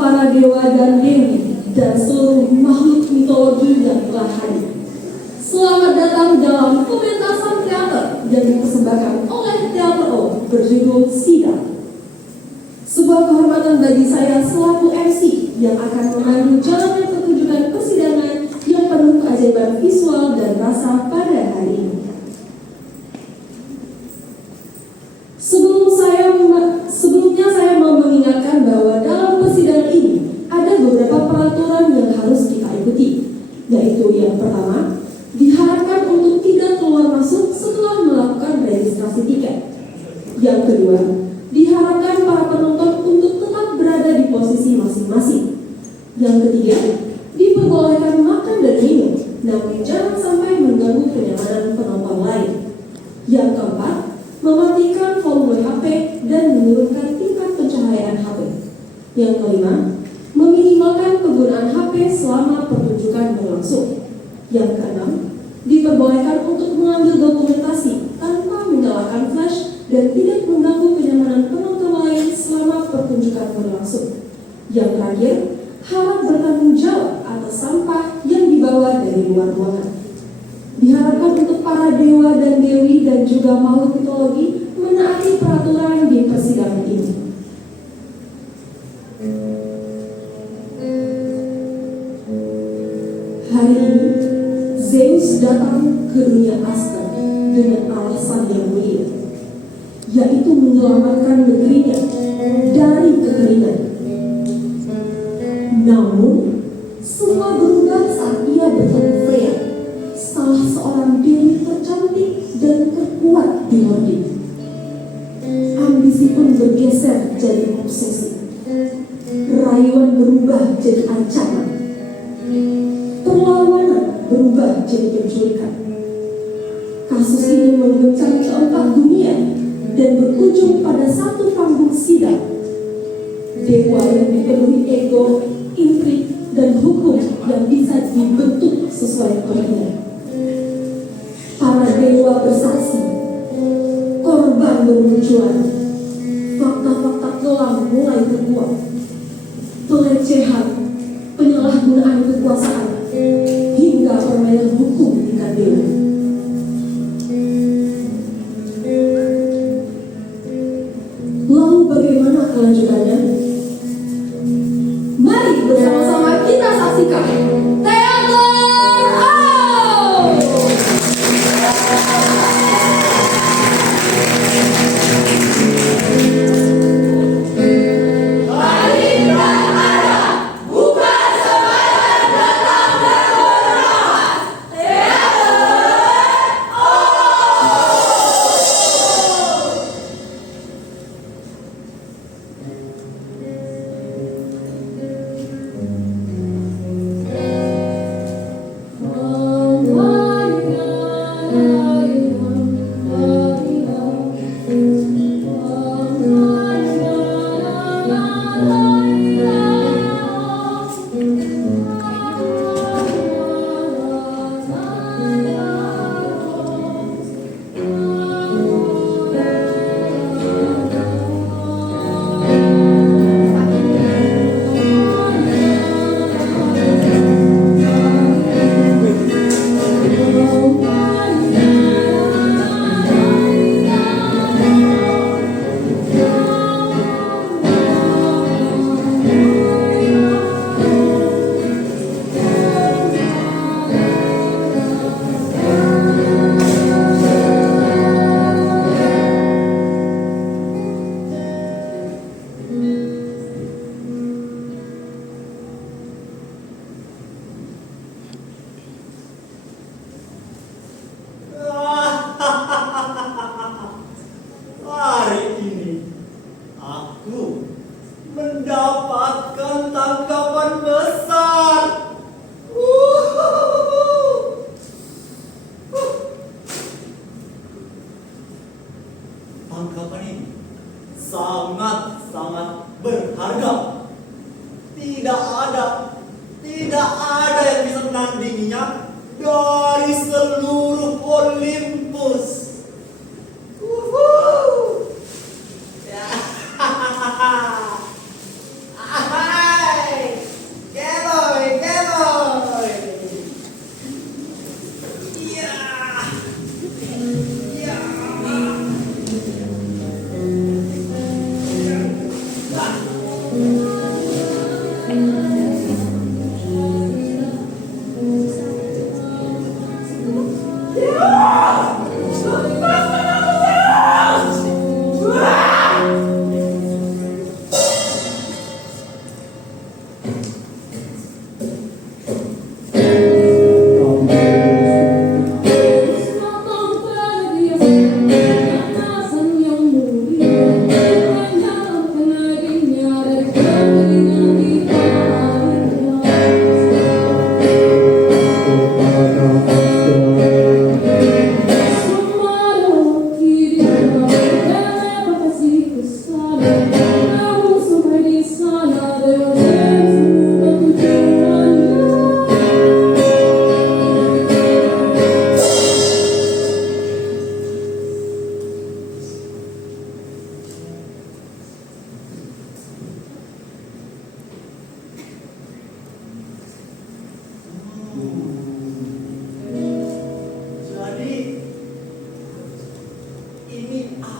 para dewa dan dewi dan seluruh makhluk mitologi yang telah hadir. Selamat datang dalam pementasan teater yang dipersembahkan oleh Teater O berjudul Sidang. Sebuah kehormatan bagi saya selaku MC yang akan memandu jalannya pertunjukan persidangan yang penuh keajaiban visual dan rasa pada hari ini. Sebelumnya saya mau mengingatkan bahwa dalam persidangan ini ada beberapa peraturan yang harus kita ikuti, yaitu yang pertama, diharapkan untuk tidak keluar masuk setelah melakukan registrasi tiket. Yang kedua, diharapkan para penonton untuk tetap berada di posisi masing-masing. Yang ketiga, diperbolehkan makan dan minum, namun jangan sampai mengganggu kenyamanan penonton lain. Yang keempat, mematikan volume HP dan menurunkan tingkat pencahayaan HP. Yang kelima, meminimalkan penggunaan HP selama pertunjukan berlangsung. Yang keenam, diperbolehkan untuk mengambil dokumentasi tanpa menyalakan flash dan tidak mengganggu kenyamanan penonton lain selama pertunjukan berlangsung. Yang terakhir, harap bertanggung jawab atas sampah yang dibawa dari luar ruangan. Diharapkan untuk para dewa dan dewi dan juga makhluk mitologi menaati peraturan di persidangan ini. Hari ini, Zeus datang ke dunia Asgard dengan alasan yang mulia, yaitu menyelamatkan negerinya dari kekeringan. Namun, semua berubah saat ia bertemu Freya, salah seorang dewi tercantik dan terkuat di Nordik. Ambisi pun bergeser jadi obsesi. Rayuan berubah jadi ancaman. Perlawanan berubah jadi penculikan. Kasus ini mengguncang keempat dunia dan berujung pada satu panggung sidang. Dewa yang dipenuhi ego, intrik, dan hukum yang bisa dibentuk sesuai kehendak. Para dewa bersaksi, korban bermunculan, fakta-fakta kelam mulai terkuak, pelecehan, penyalahgunaan kekuasaan, hingga permainan hukum di dewa. Lalu bagaimana kelanjutannya? Mari bersama-sama kita saksikan Teater O! sangat berharga. Tidak ada yang bisa menandinginya dari seluruh Olympus. Ya.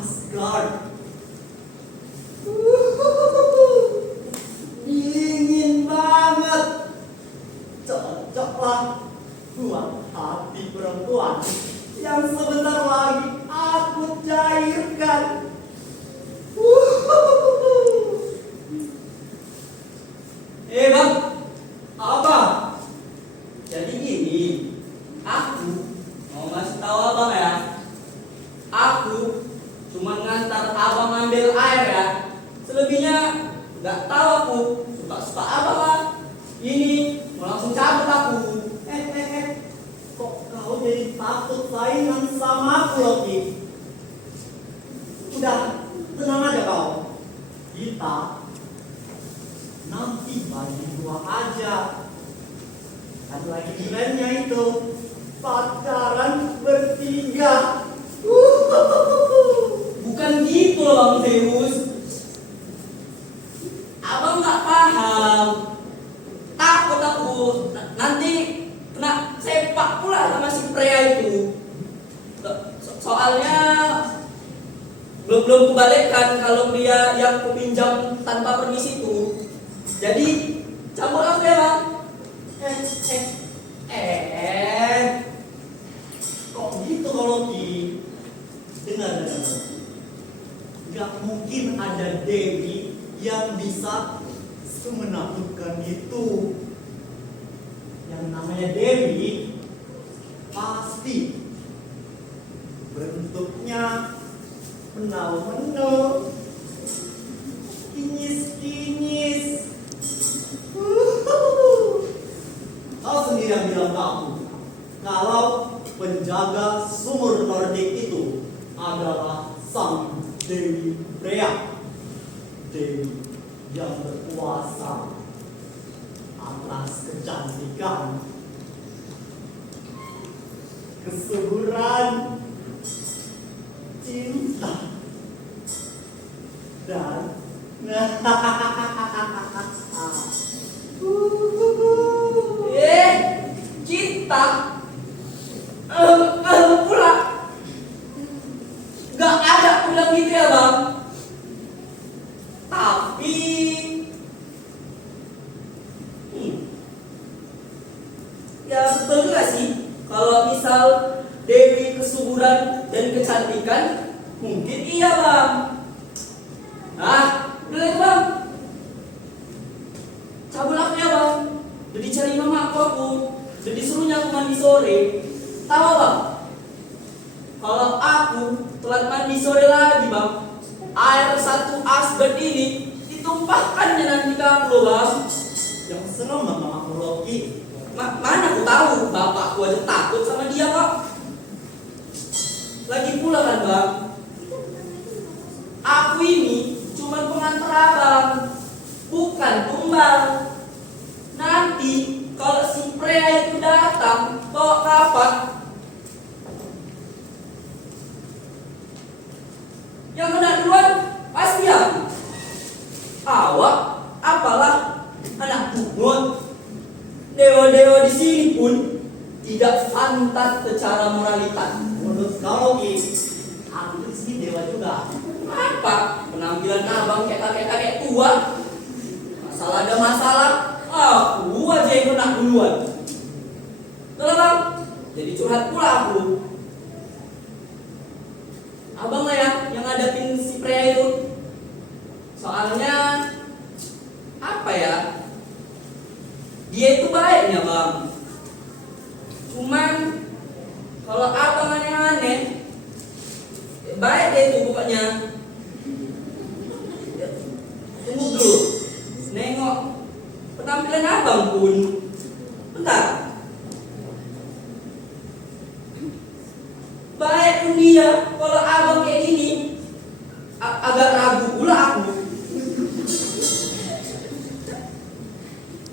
Asgard. Dingin banget. Cocoklah buat hati perempuan yang sebentar lagi aku cairkan. Bang, apa? Jadi gini, aku mau ngasih tahu abang ya. Aku cuma ngantar abang ngambil air ya. Selebihnya nggak tahu aku. Suka-suka abang lah. Ini mau langsung cabut aku. Kok kau jadi takut saingan sama aku, Loki? Udah, tenang aja kau. Kita nanti bagi dua aja. Ada lagi kerennya itu, pacaran bertiga. Bukan gitu loh Bang Zeus. Abang nggak paham. Takut aku nanti kena sepak pula sama si pria itu. Soalnya belum kebalikan kalau dia yang kupinjam tanpa permisi itu. Jadi cabut aku ya bang. Kok gitu kalau Ki? Dengar. Gak mungkin ada Dewi yang bisa semenakutkan itu. Yang namanya Dewi pasti bentuknya menau-menau, kinyis-kinyis. Kau sendiri yang bilang ke aku kalau penjaga sumur Nordik itu adalah sang Dewi Freya, Dewi yang berkuasa atas kecantikan, kesuburan, cinta, dan Cinta pula nggak ada aku bilang gitu ya bang. Tapi ya betul juga sih kalau misal Dewi kesuburan dan kecantikan mungkin iya bang. Nah udah itu bang, cabut aku ya bang. Udah dicari mama aku. Udah disuruhnya aku mandi sore. Tahu bang, kalau aku telat mandi sore lagi bang, air satu Asgard ini ditumpahkannya nanti ke aku loh bang. yang serem sama aku Loki. Mana aku tahu, bapakku aja takut sama dia kok. Lagi pula kan bang, aku ini cuma pengantar abang, bukan tumbal. Nanti kalau si pria itu datang bawa kapak, yang kena duluan pasti aku. Awak apalah anak pungut. Dewa-dewa di sini pun tidak pantas secara moralitas. Menurut kau Loki, aku di sini dewa juga. Apa? Penampilan abang kayak tua. Masalah ada masalah, aku aja yang kena duluan. Kalau bang, jadi curhat pula aku. Abang lah ya yang ngadepin si pria itu. Soalnya apa ya? Dia itu baiknya bang. Cuman kalau abang aneh-aneh, baik dia itu pokoknya. Tunggu dulu, nengok penampilan abang pun. Bentar. Baik pun dia, kalau abang kayak gini, agak ragu pula aku.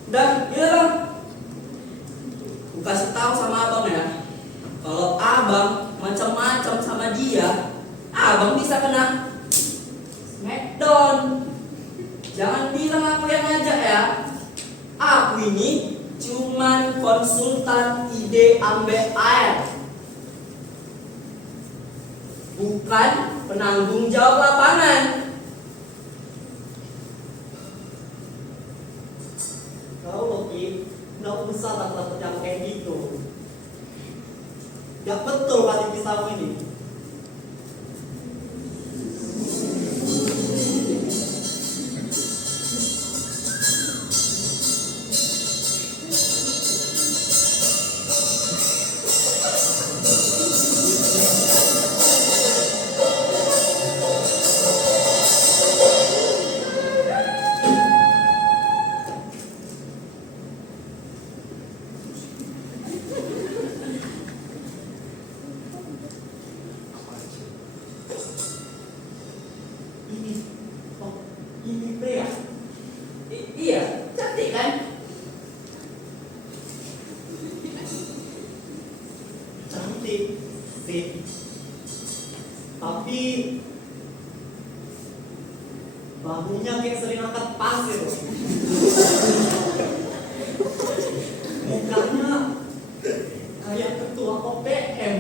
Dan gila bang, aku kasih tahu sama abang ya, kalau abang macam-macam sama dia, abang bisa kena smackdown. Jangan bilang aku yang ngajak ya. Aku ini cuman konsultan ide ambek air. bukan penanggung jawab lapangan. Kau Loki, nggak usah takut yang kayak gitu. Gak betul hati pisahmu ini. Ini pria. Iya, cantik kan? Cantik sih. Tapi bahunya kayak sering angkat pasir. Mukanya kayak ketua OPM.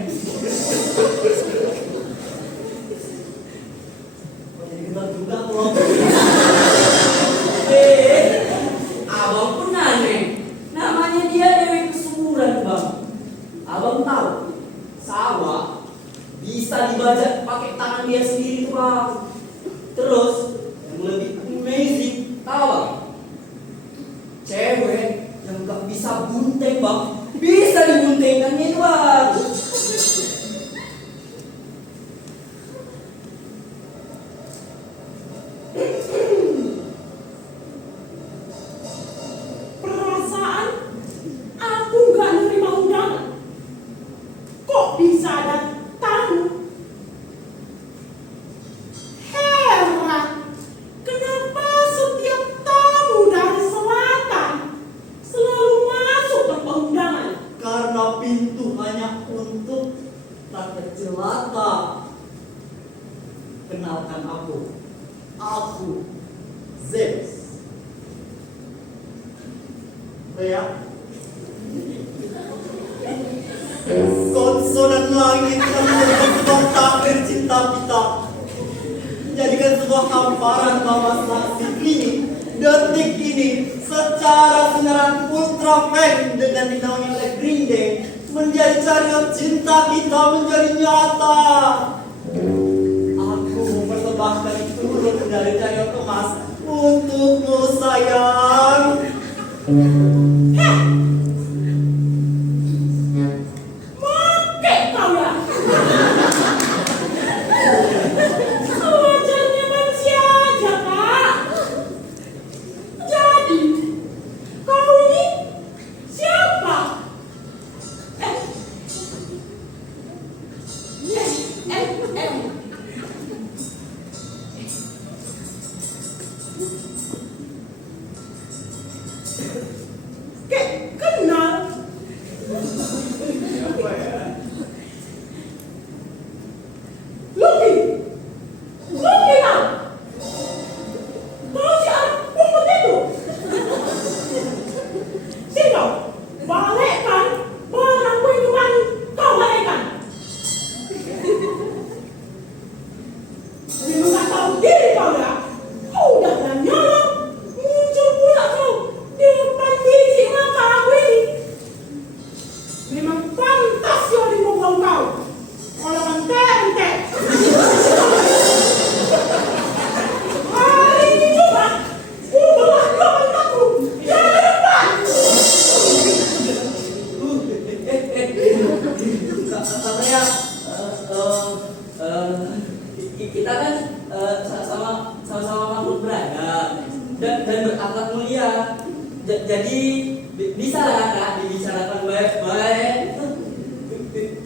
Oh, jadi kenal juga loh. Abang pun aneh. Namanya dia Dewi Kesuburan, Bang. Abang tahu, sawah bisa dibajak pakai tangan dia sendiri tuh, Bang. Terus yang lebih amazing, tahu Bang? Cewek yang gak bisa bunting, Bang, bisa dibuntingkannya itu, Bang. Perasaan aku nggak nerima undangan. Kok bisa ada tamu? Heran, kenapa setiap tamu dari selatan selalu masuk tanpa undangan? Karena pintu hanya untuk tante jelata. Kenalkan aku Zeus. Rea, Sonso dan langit yang menjadikan sebuah takdir cinta kita, menjadikan sebuah hamparan bahwa saksi ini, detik ini, secara sinaran ultra feng dengan dinaungi oleh Green Day, menjadi carrier cinta kita menjadi nyata. Aku mempersembahkan turun dari carrier emas untukmu sayang. Mokek kau ya? Sewajarnya manusia aja, Kak. Jadi, kau ini siapa? Eh. Kenal? Siapa ya? Lucky lah. Kau si anak pungut itu. Sini kau, balikkan barang kehidupan kau balikkan. Memang tak tahu diri kau ya. Kau udah berani nyolong, muncul pula kau di depan biji mata aku ini. Memang pantas yo dibuang kau. Kalau ente. Hari ini juga, ubah kau aku. Jangan lupa. Katanya kita kan sama-sama makhluk beragam dan berakhlak mulia. Jadi bisa lah Kak dibicarakan baik-baik.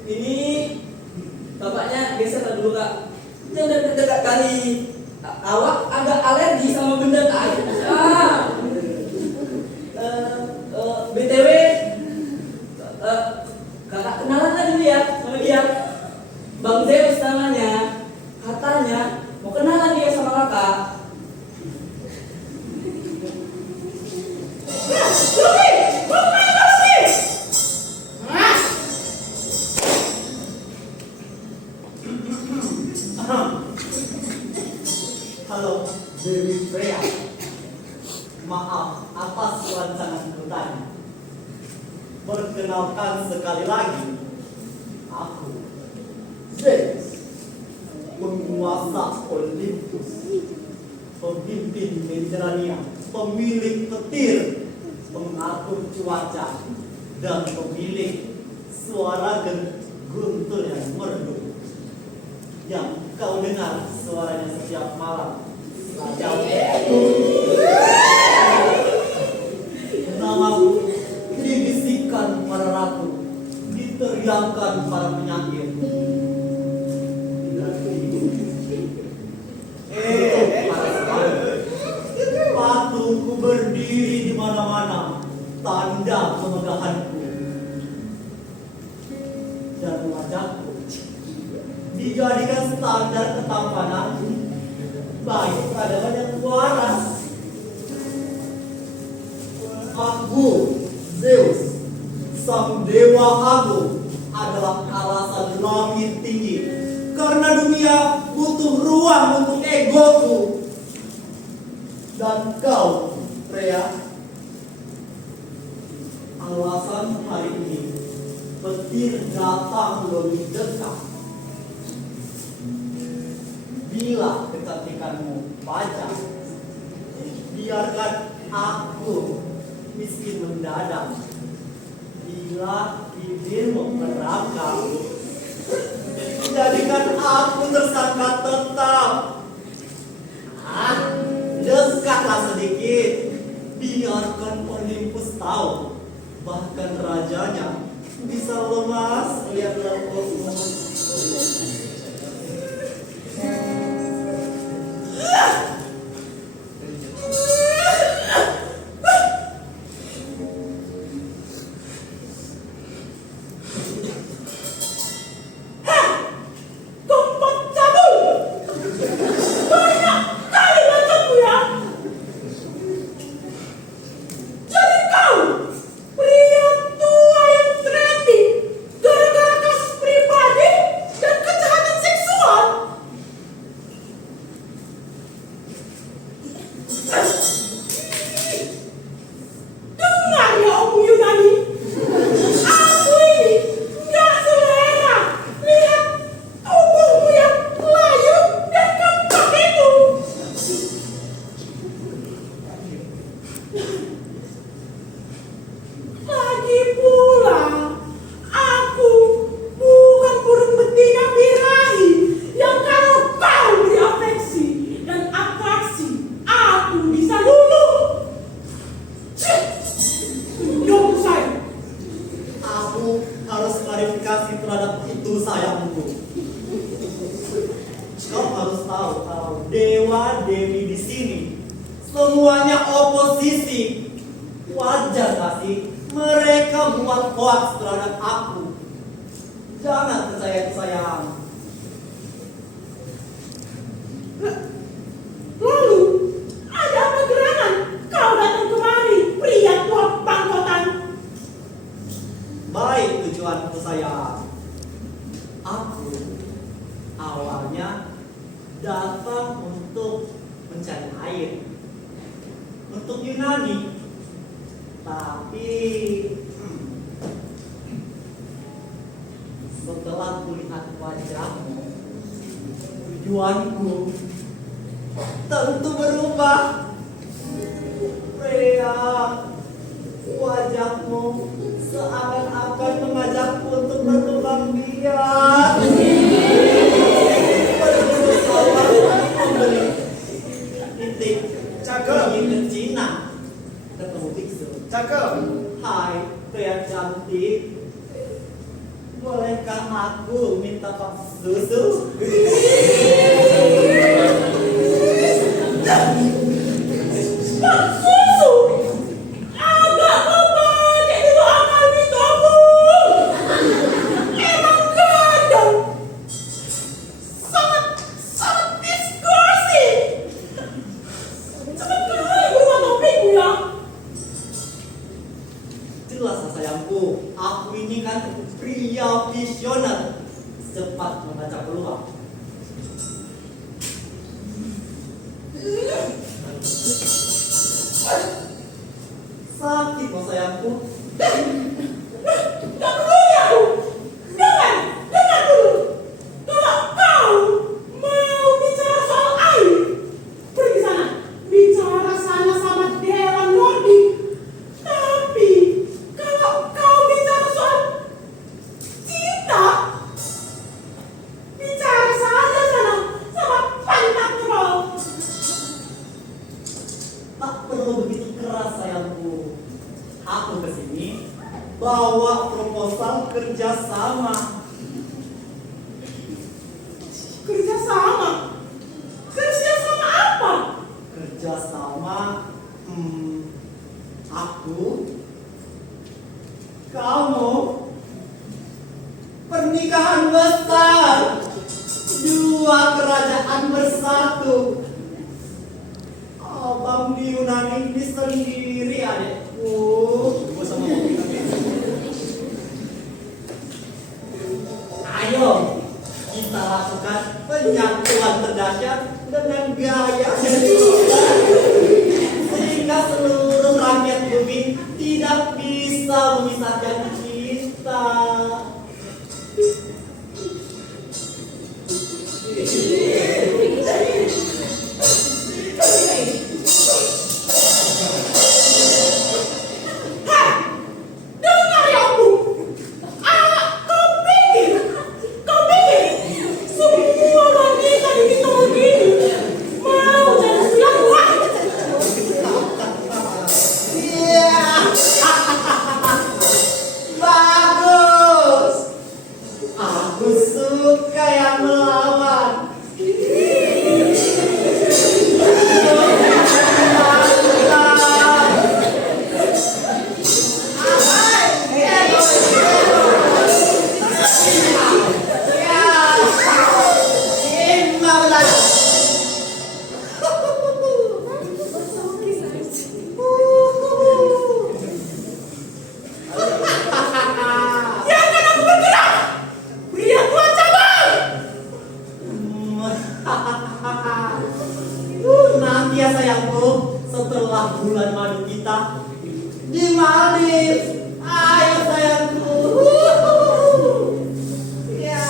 Ini bapaknya geser dulu Kak. Jangan dekat kali. Awak agak alergi sama benda air. BTW, kakak kenalan tadi dulu ya sama dia. Bang Zeus namanya. Katanya mau kenalan dia sama kakak. Lucky, kau kemana kau Lucky? Hah? Halo, Dewi Freya. Maaf atas rancanganku tadi. Perkenalkan sekali lagi, aku Zeus, penguasa Olympus, pemimpin Mediterania, pemilik petir, pengatur cuaca, dan pemilik suara guntur yang merdu yang kau dengar suaranya setiap malam. Namaku dibisikkan para ratu, diteriakkan para penyakit. Patungku berdiri di mana-mana, tanda kemegahanku. Dan wajahku dijadikan standar ketampanan bagi peradaban yang waras. Aku, Zeus, sang dewa agung, adalah alasan langit tinggi. Karena dunia butuh ruang untuk egoku. Dan kau, Freya, alasan hari ini petir datang lebih dekat. Bila kecantikanmu pajak, biarkan aku miskin mendadak. Bila bibirmu merangkak, jadikan aku tersangka tetap. Dekatlah sedikit, biarkan Olympus tahu, bahkan rajanya bisa lemas lihat lembumu. Dewa Dewi di sini semuanya oposisi. Wajar gak sih mereka buat hoax terhadap aku? Jangan percaya itu sayang. Lalu, ada apa gerangan? Kau datang kemari, pria tua pangkotan. Baik tujuanku sayang. Aku awalnya datang untuk mencari air untuk Yunani, tapi setelah kulihat wajahmu, tujuanku tentu berubah. Freya, wajahmu seakan-akan mengajakku untuk berkembang biak. Titik cakep ke Cina, ketemu biksu cakep. Hai pria cantik, bolehkah aku minta pak susu? Pak susu? Agak kau pakai dulu akal bitomu. Emang gadang, Sakit loh sayangku. Tak peduli aku. Dengar dulu. Kalau kau mau bicara soal air, pergi sana. Bicara sana sama Dewan Nordik. Tapi kalau kau bicara soal cinta, bicara saja sana sama pantat kau. Tak perlu begitu keras sayangku. Aku kesini bawa proposal kerjasama. Kerjasama apa? Kerjasama, aku, kamu, pernikahan besar, dua kerajaan bersatu. Abang di Yunani ini sendiri adekku. Gua sama kopi tapi. Ayo kita lakukan penyatuan terdahsyat dengan gaya dan sehingga seluruh rakyat bumi tidak bisa memisahkan kita. Dengar ya Abu. Kau pikir semua wanita di mitologi ini mau jadi selangkah? Iya. Bagus. Aku suka yang melawan. Jangan aku bergerak. Beri aku ancaman. Nanti ya sayangku, setelah bulan madu kita di Maldives. Ayo sayangku. Ya.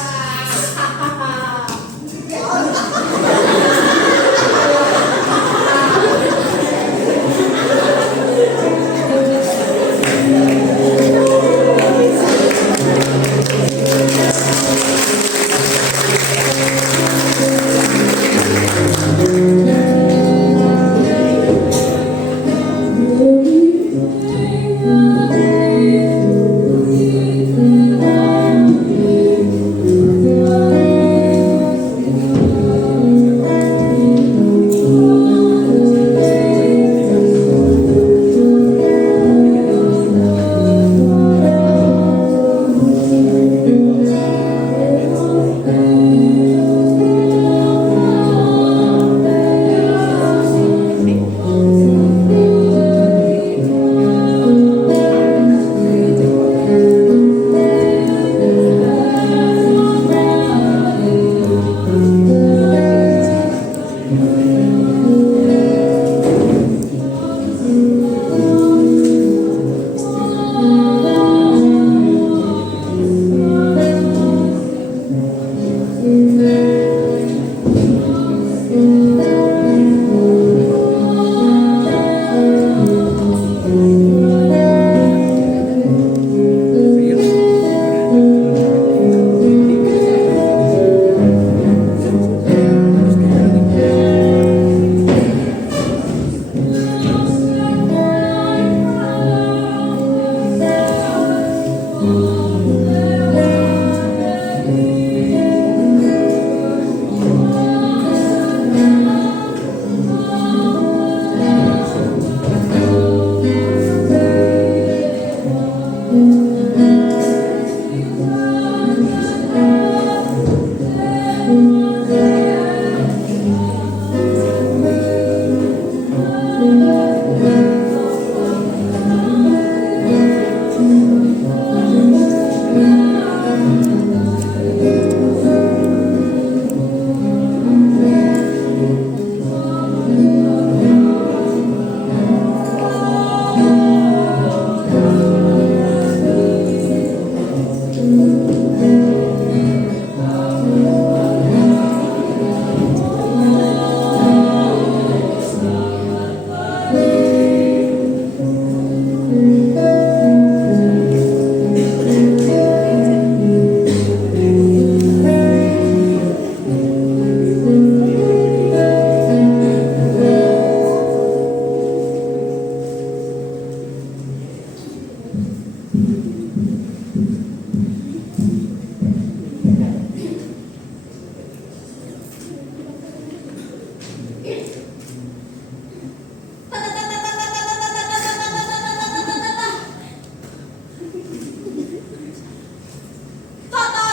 Tata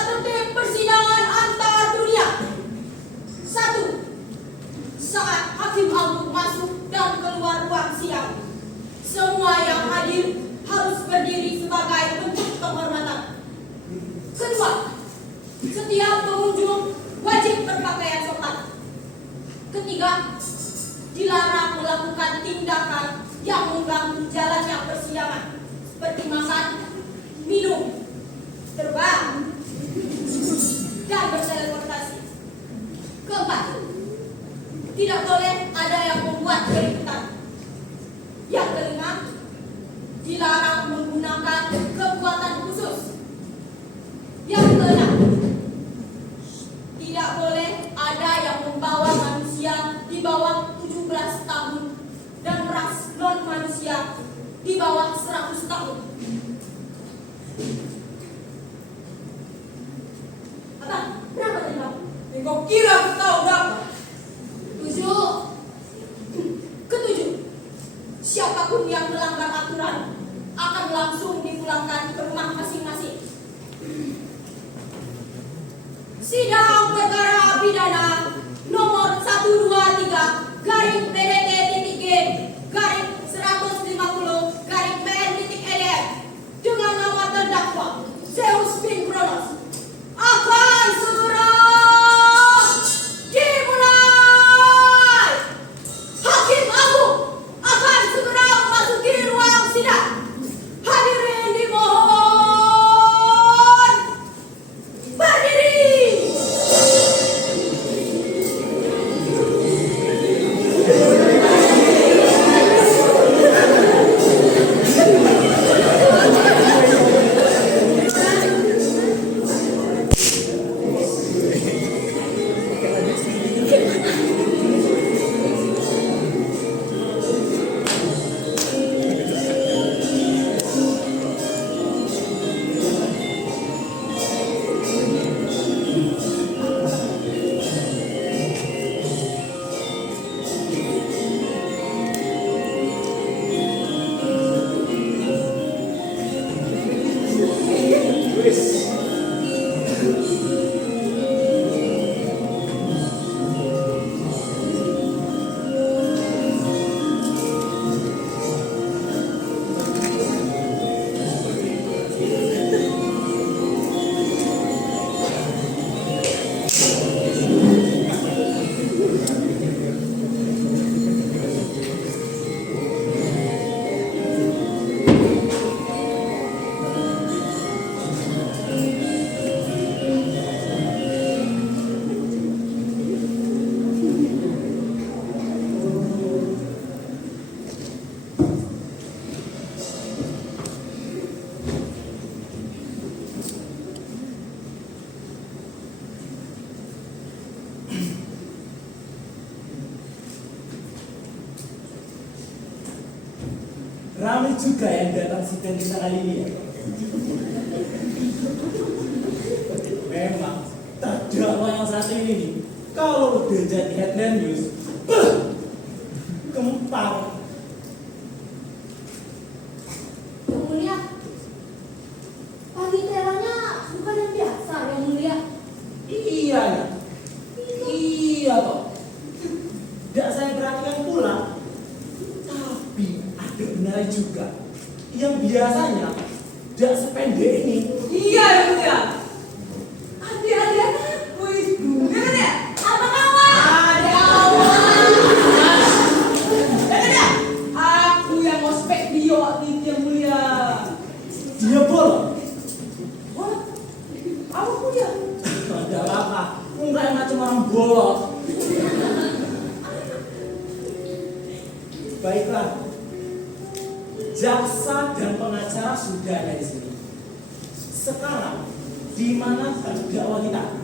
tertib persidangan antar dunia. 1. Saat hakim agung masuk dan keluar ruang sidang, semua yang hadir harus berdiri sebagai bentuk penghormatan. 2. Setiap pengunjung wajib berpakaian sopan. 3. Dilarang melakukan tindakan yang mengganggu jalannya persidangan, seperti makan, minum, terbang, dan berteleportasi. 4. Tidak boleh ada yang membuat keributan. Yang 5. Dilarang menggunakan kekuatan khusus. Yang 6. Tidak boleh ada yang membawa manusia di bawah 17 tahun dan ras non manusia di bawah 100 tahun. Abang, berapa tadi bang? Kau kira aku tahu berapa? 7. Ketujuh, siapapun yang melanggar aturan akan langsung dipulangkan ke rumah masing-masing. Sidang perkara pidana nomor 123 garing PDT.G garing 150 garing PN.LF dengan nama terdakwa Zeus bin Kronos akan segera dimulai. Hakim Agung akan segera memasuki ruang sidang. Hadirin dimohon berdiri. Ramai juga yang datang sidang kita kali ini ya. Memang terdakwa yang satu ini nih, kalau udah jadi headline news, gempar. Yang mulia, pagi terangnya bukan yang biasa yang mulia. Iya ya, iya toh. Tidak saya perhatikan pula, tapi ada benarnya juga. Yang biasanya tidak sependek ini. Iya ya mulia. Adik-adik aku itu. Dengar ya? Apa kawan? Ada awan. Dengar ya? Aku yang ngospek dia waktu itu yang mulia. Dia bolong. Wah, apa mulia? Tidak apa-apa, enggak macam orang bolot. Baiklah, jaksa dan pengacara sudah ada di sini. Sekarang, di mana terdakwa kita?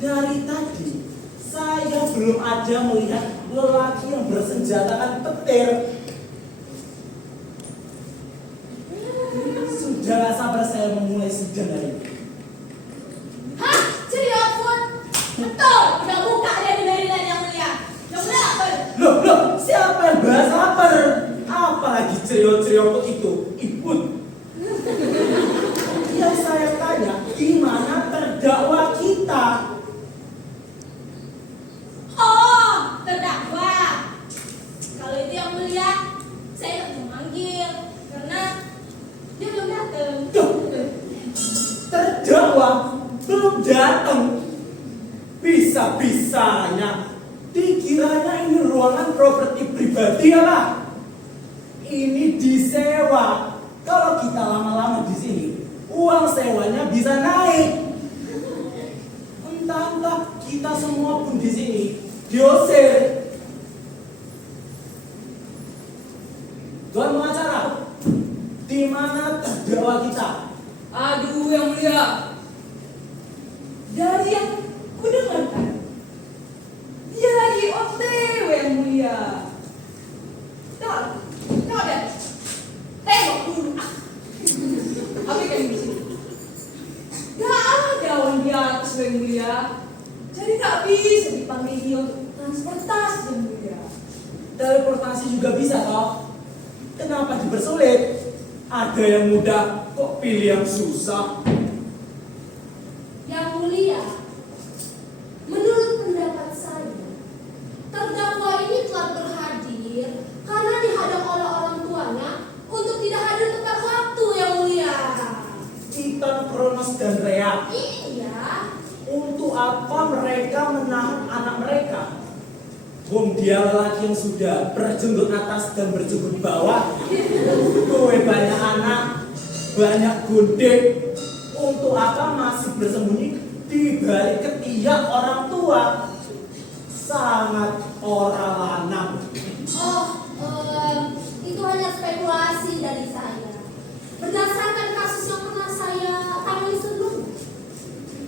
Dari tadi, saya belum ada melihat lelaki yang bersenjatakan petir. Sudah sabar saya memulai sidang hari ini. Hah? Jadi ampun. Betul, udah buka dia di Maryland yang mulia. Yang mulia apa? Apalagi cerio-cerio itu ibut. Yang saya tanya, di mana terdakwa kita? Oh, terdakwa. Kalau itu yang mulia, saya nggak mau manggil karena dia belum datang. Duh, terdakwa belum datang. Bisa-bisanya dikiranya ini ruangan properti pribadi ya Pak? Ini disewa. Kalau kita lama-lama di sini, uang sewanya bisa naik. Entah-entah kita semua pun di sini diusir. Tuan pengacara, di mana terdakwa kita? Aduh, yang mulia. Dari yang kudengarkan, dia lagi OTW yang mulia. Tahu, deh. Tengok dulu. Apa yang di sini? Gak ada orang di atas yang mulia. Jadi gak bisa dipanggil dia untuk transportasi yang mulia. Teleportasi juga bisa toh? Kenapa dipersulit? Ada yang mudah, kok pilih yang susah? Yang mulia, menurut pendapat saya, terdakwa ini telah berhadir karena dihadang oleh orang tuanya untuk tidak hadir tepat waktu, yang mulia. Titan, Kronos, dan Rhea. Iya. Untuk apa mereka menahan anak mereka? Bom dia lelaki yang sudah berjenggot atas dan berjenggot bawah. Kowe banyak anak, banyak gundik. Untuk apa masih bersembunyi di balik ketiak orang tua? Sangat ora lanang. Oh, itu hanya spekulasi dari saya. Berdasarkan kasus yang pernah saya tangani sebelumnya,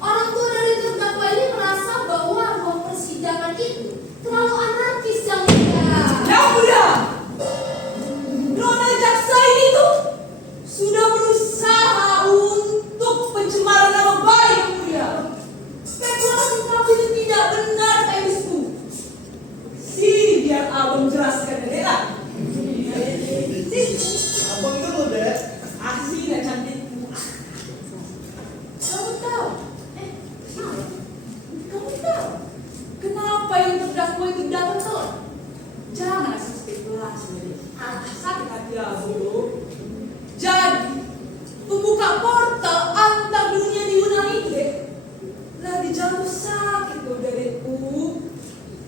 orang tua dari terdakwa ini merasa bahwa ruang persidangan itu terlalu anarkis, yang mulia. Yang mulia, Nona jaksa ini tuh sudah berusaha untuk pencemaran nama baik, yang mulia. Spekulasi kamu itu tidak benar, Taiwisku. Sini biar abang jelaskan, Rela. Abang dulu deh. Asli dan cantikku. Kamu tahu? Kamu tahu kenapa yang terdakwa itu datang telat? Jangan asal spekulasi. Sakit hati aku. Jadi pembuka portal antar dunia di Unang ini lagi jatuh sakit loh dariku.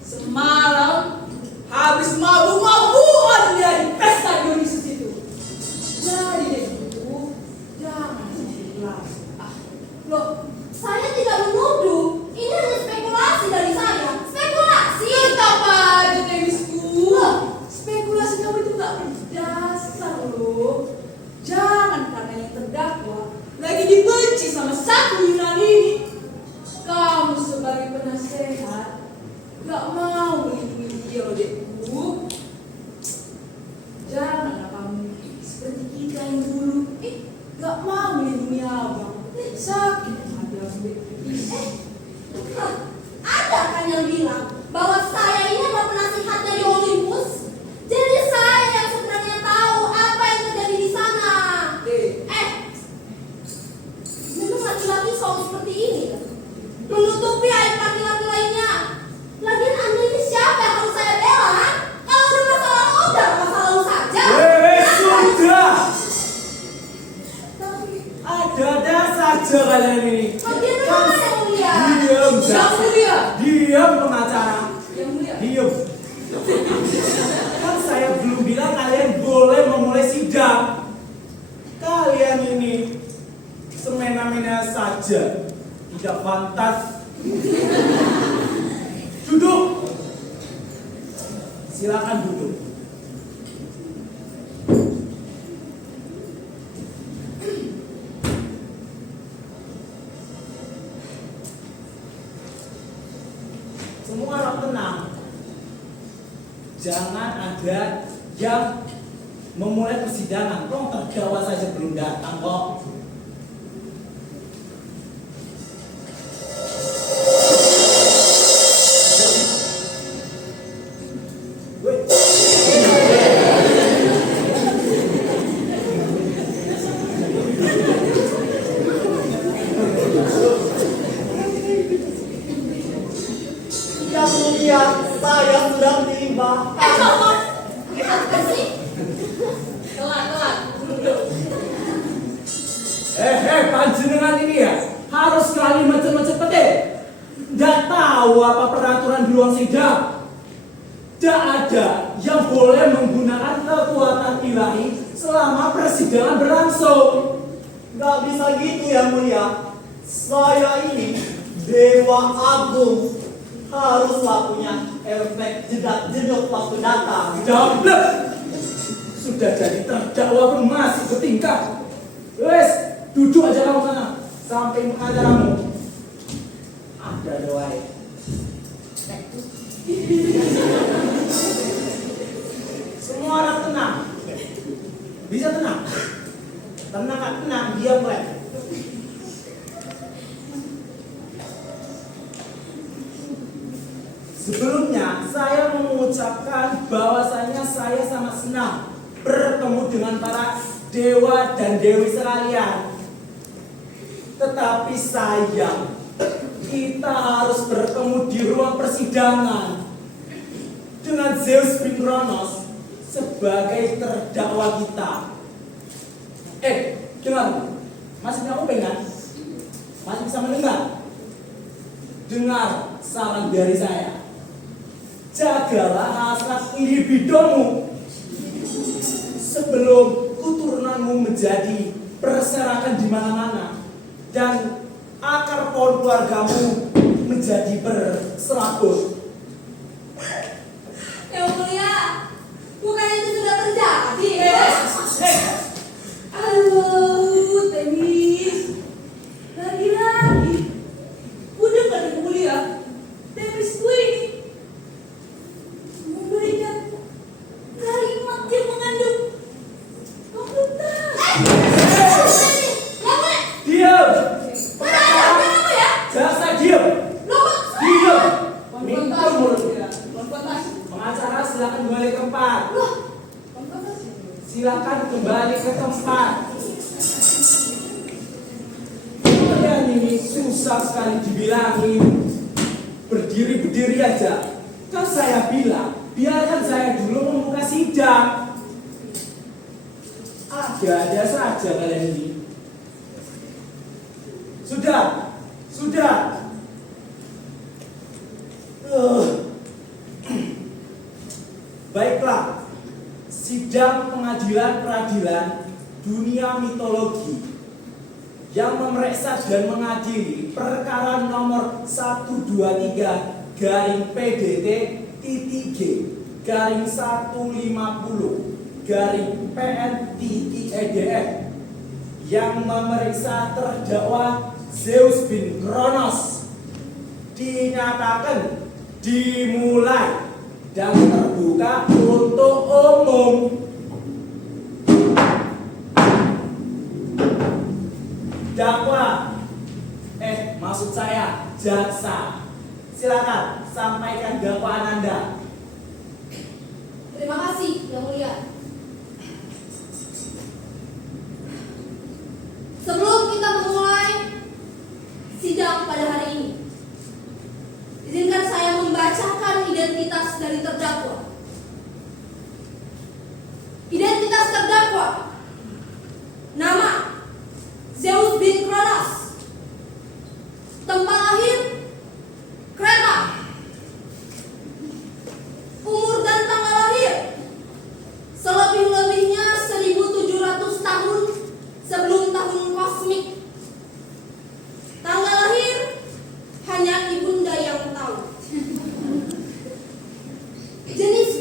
Semalam habis mabuk-mabukan dia di pesta Dionysus itu. Jadi deh bu, jangan spekulasi. Loh, saya tidak menuduh. Ini hanya spekulasi dari saya. Spekulasi. Tetap aja Temisku. Spekulasi kamu itu gak berdasar loh. Jangan karena yang terdakwa lagi dibenci sama satu Yunani ini, kamu sebagai penasehat gak mau melindungi dia loh dekku. Janganlah kamu seperti kita yang dulu gak mau melindungi abang. Sakit hati aku dekku. Ada kan yang bilang bahwa saya ini adalah penasihat dari Olympus. Jadi saya yang sebenarnya tahu apa yang terjadi di sana. Memang laki-laki selalu seperti ini kan? Menutupi aib laki-laki lainnya. Lagian Anda ini siapa yang harus saya bela? Ha? Kalau udah masalah lalu saja. Sudah. Tapi Ada saja kalian ini. bagaimana yang mulia? Diam, Yang mulia, diam pengacara. yang mulia. Diam. Kan saya belum bilang kalian boleh memulai sidang. Kalian ini semena-mena saja, tidak pantas. Duduk. Silakan duduk. Semua harap tenang. Jangan ada yang memulai persidangan. Kok terdakwa saja belum datang kok. Woi. Yang mulia, saya sudah tiba. Kamu apa sih? Telat. Panjenengan ini ya harus sekali macam-macam pete. Nggak tahu apa peraturan di ruang sidang. Tidak ada yang boleh menggunakan kekuatan ilahi selama persidangan berlangsung. Nggak bisa gitu Yang mulia. Saya ini Dewa Agung. Haruslah punya efek jedak jeduk waktu datang. Dablek. Sudah jadi terdakwa pun masih bertingkah. Wes, duduk aja kamu sana sampai pengacaramu. Ada doa. Semua orang tenang. Bisa tenang. Tenang kan tenang, diam weh. Sebelumnya saya mengucapkan bahwasanya saya sangat senang bertemu dengan para dewa dan dewi sekalian. Tetapi sayang, kita harus bertemu di ruang persidangan dengan Zeus bin Kronos sebagai terdakwa kita. Dengar, masih kamu pengen? Masih bisa mendengar? Dengar saran dari saya. Jagalah hasrat libidomu sebelum keturunanmu menjadi berserakan di mana-mana dan akar pohon keluargamu menjadi berserabut. Yang mulia, bukan itu sudah terjadi? Aduh, Temis. Lagi-lagi. Udah gak Yang mulia? Temis gue ini memberikan kalimat yang mengandung komputer. Diam! Kenapa ya? Jasa diam! Loh, Diam! Minta mulutnya. Pengacara silakan kembali ke tempat. Silakan kembali ke tempat. Kalian ini susah sekali dibilangin. Berdiri-berdiri aja. Kan saya bilang, biarkan saya dulu membuka sidang. Ada saja kalian ini. Sudah. Baiklah, sidang pengadilan peradilan dunia mitologi yang memeriksa dan mengadili perkara nomor 123 garing PDT titik G garing 150 garing PN titik EDF yang memeriksa terdakwa Zeus bin Kronos dinyatakan dimulai dan terbuka untuk umum. Dakwa, maksud saya jaksa, silakan sampaikan dakwaan Anda. terima kasih Yang mulia. Sebelum kita memulai sidang pada hari ini, izinkan saya membacakan identitas dari terdakwa. Identitas terdakwa: nama Zeus bin Kronos, tempat lahir Kreta, umur dan tanggal lahir selebih-lebihnya 1700 tahun sebelum tahun kosmik. Tanggal lahir hanya ibunda yang tahu. Jenis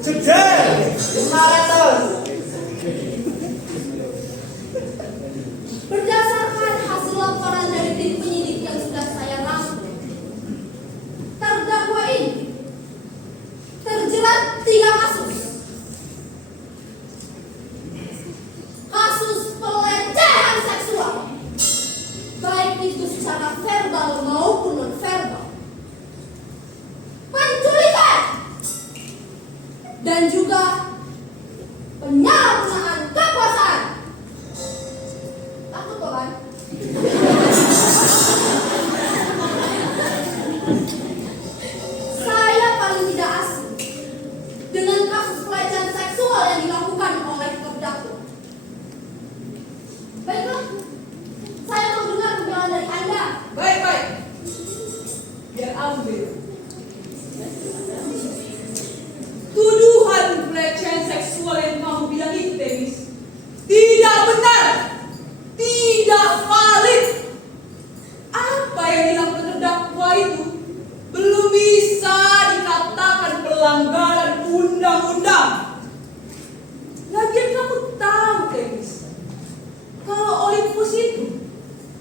Jeder. 500. Berdasarkan hasil laporan dari tim penyidik yang sudah saya rangkum, terdakwa ini terjerat 3 kasus. Kasus pelecehan seksual, baik itu secara verbal maupun non-verbal, penculikan, dan juga penyalahgunaan kekuasaan. Takut kok kan? Saya paling tidak asing dengan kasus pelecehan seksual yang dilakukan oleh terdakwa. Baiklah, saya mau dengar pembelaan dari Anda. Baik. Biar ambil. Tuduhan pelecehan seksual yang kamu bilang itu, Temis, tidak benar, tidak valid. Apa yang dilakukan terdakwa itu belum bisa dikatakan pelanggaran undang-undang. Lagian kamu tahu, Temis, kalau Olympus itu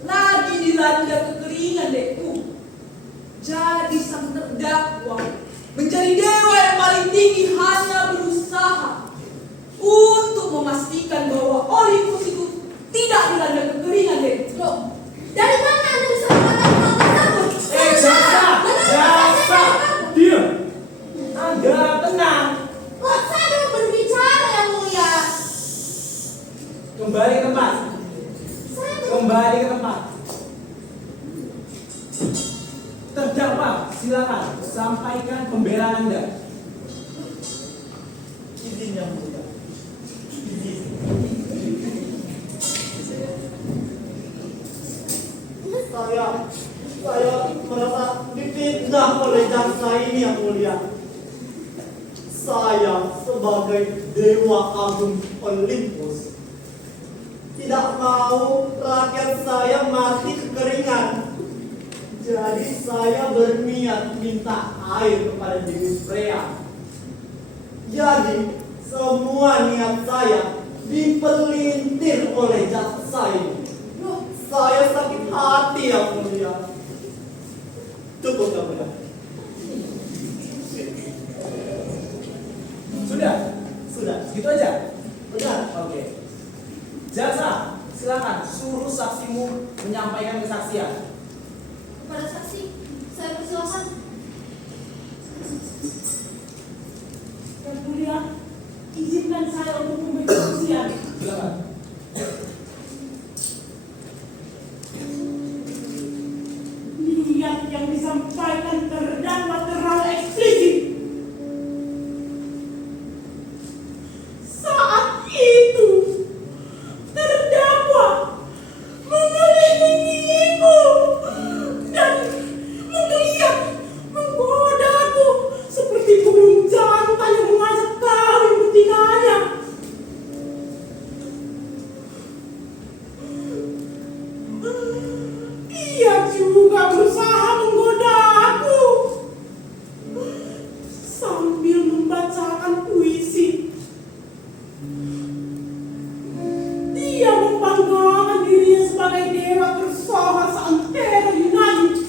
lagi dilanda kekeringan, Dekku. Jadi sang terdakwa menjadi dewa yang paling tinggi hanya berusaha untuk memastikan bahwa Olympus itu tidak dilanda kekeringan, Dek. Loh, dari mana Anda bisa mengatakan hal tersebut? Jasa. Diam. Anda tenang. Kok saya belum berbicara, Yang Mulia? Kembali ke tempat. Saya belum. Kembali ke tempat. Terdakwa, silakan sampaikan pembelaan Anda. Izin yang mulia. Izin. Saya merasa difitnah oleh jaksa ini yang mulia. Saya sebagai Dewa Agung Olympus tidak mau rakyat saya mati kekeringan. Jadi saya berniat minta air kepada Dewi Freya. Jadi semua niat saya dipelintir oleh jaksa ini. Loh, Saya sakit hati yang mulia. Cukup yang mulia. Sudah, gitu aja. Benar. Oke. Jaksa, silakan suruh saksimu menyampaikan kesaksian. kepada saksi, saya persilakan. Yang Mulia, izinkan saya untuk memberi kesaksian. Silakan. Niat yang disampaikan terdakwa terlalu eksplisit. Saat itu terdakwa mengelilingiku dan menggeliat, menggodaku seperti burung jantan yang mengajak kawin betinanya. Ia juga berusaha menggoda aku sambil membacakan puisi. Dia membanggakan dirinya sebagai dewa tersohor seantero Yunani.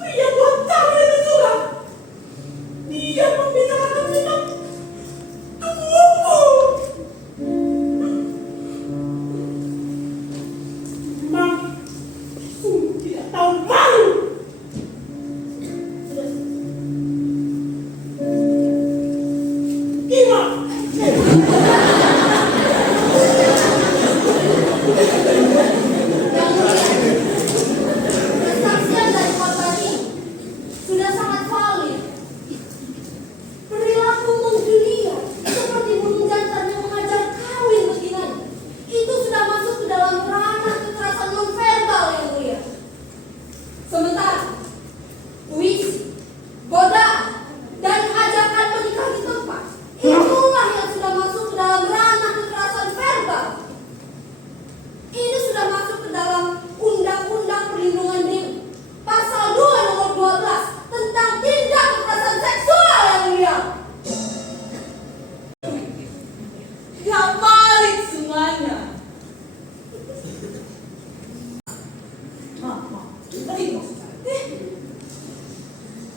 Ia buat tahu itu juga. Dia membicarakan tentang tubuhku. Memang sungguh tidak tahu malu. Gimana? Yang Mulia, kesaksian dari korban ini sudah sangat valid. Perilaku menggeliat seperti burung jantan yang mengajak kawin betinanya itu sudah masuk ke dalam ranah kekerasan nonverbal, Yang Mulia.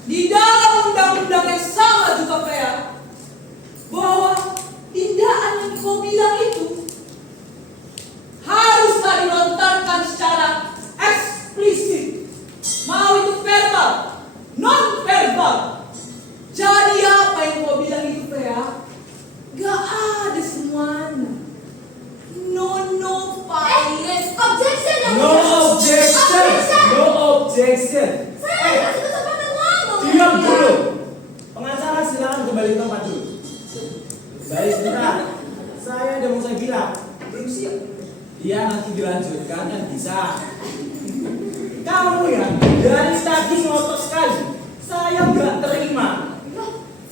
Di dalam undang-undang yang sama juga Pea, bahwa tindakan yang kau bilang itu haruslah dilontarkan secara eksplisit, mau itu verbal, non verbal. Jadi apa yang kau bilang itu Pea, gak ada semuanya. No violence. Objection yang No objection. No objection. Saya kasih kesempatan ngomong. Diam dulu. Pengacara silakan kembali ke tempat dulu. Baik, sebentar. Saya ada mau saya bilang. Belum siap. Dia nanti dilanjutkan kan bisa. Kamu ya dari tadi ngotot sekali. Saya nggak terima.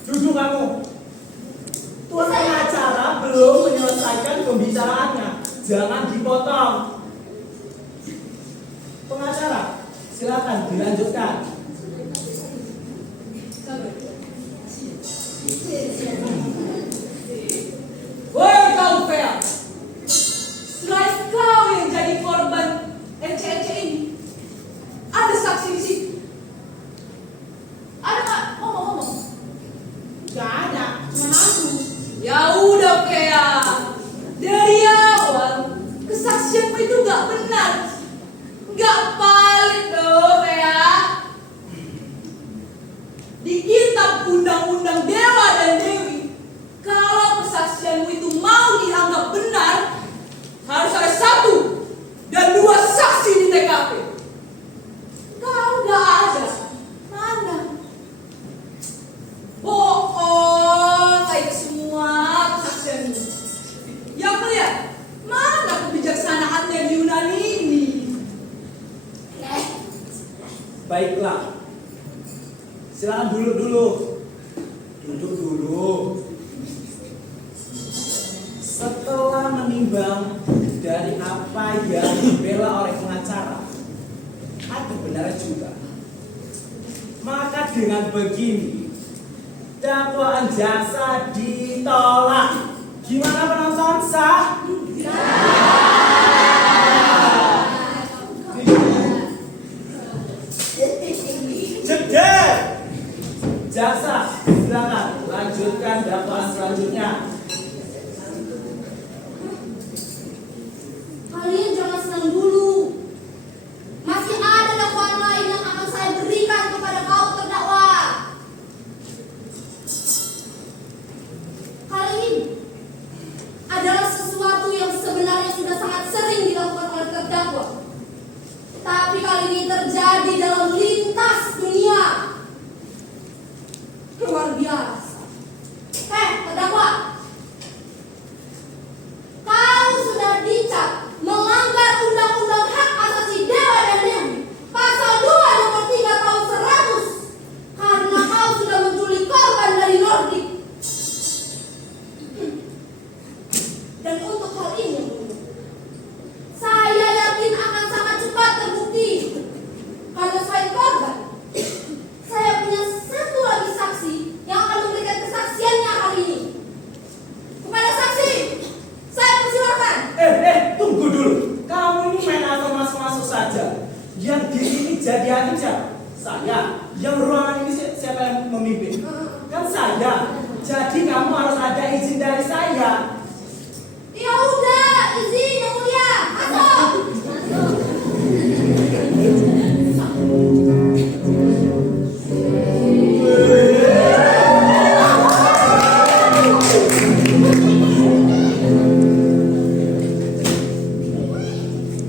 Duduk kamu. Tuan pengacara belum menyelesaikan pembicaraannya. Jangan dipotong. Pengacara, silakan dilanjutkan. Woi kau Pea, selain kau yang jadi korban ece-ece ini, ada saksi di situ. Ada nggak? Ngomong-ngomong. Gak ada, cuma aku. Ya udah Pea, dari awal kesaksianmu itu nggak benar, nggak valid loh Pea. Di kitab undang-undang Dewa dan Dewi, kalau kesaksianmu itu mau dianggap benar, harus ada 1 dan 2 saksi di TKP. Kau nggak ada, mana? Bohong kayak semua kesaksianmu. Yang melihat mana kebijaksanaan yang Yunani ini? Baiklah. Silakan duduk dulu. Duduk dulu. Setelah menimbang dari apa yang dibela oleh pengacara, ada benarnya juga. Maka dengan begini, dakwaan jaksa ditolak. Gimana penonton sah? Jeda. Jaksa, silakan lanjutkan dakwaan selanjutnya. Kalian jangan senang dulu. Masih ada dakwaan lain yang akan saya berikan kepada kau terdakwa. Kali ini adalah sesuatu yang sebenarnya sudah sangat sering dilakukan oleh terdakwa. Tapi kali ini terjadi dalam lintas dunia. Luar biasa. Terdakwa, kau sudah dicap melanggar undang-undang hak asasi Dewa dan Dewi pasal 2 nomor 3 tahun 100 karena kau sudah menculik korban dari Nordik. Dan untuk hal ini, saya yakin akan sangat cepat terbukti karena selain korban, saya punya 1 lagi saksi yang akan memberikan kesaksiannya hari ini. Kepada saksi, saya persilakan. Tunggu dulu. Kamu ini main atau masuk-masuk saja. Yang di sini jadi hakim siapa? Saya. Yang ruangan ini siapa yang memimpin? Kan saya. Jadi kamu harus ada izin dari saya. Ya udah, izin yang mulia. Masuk.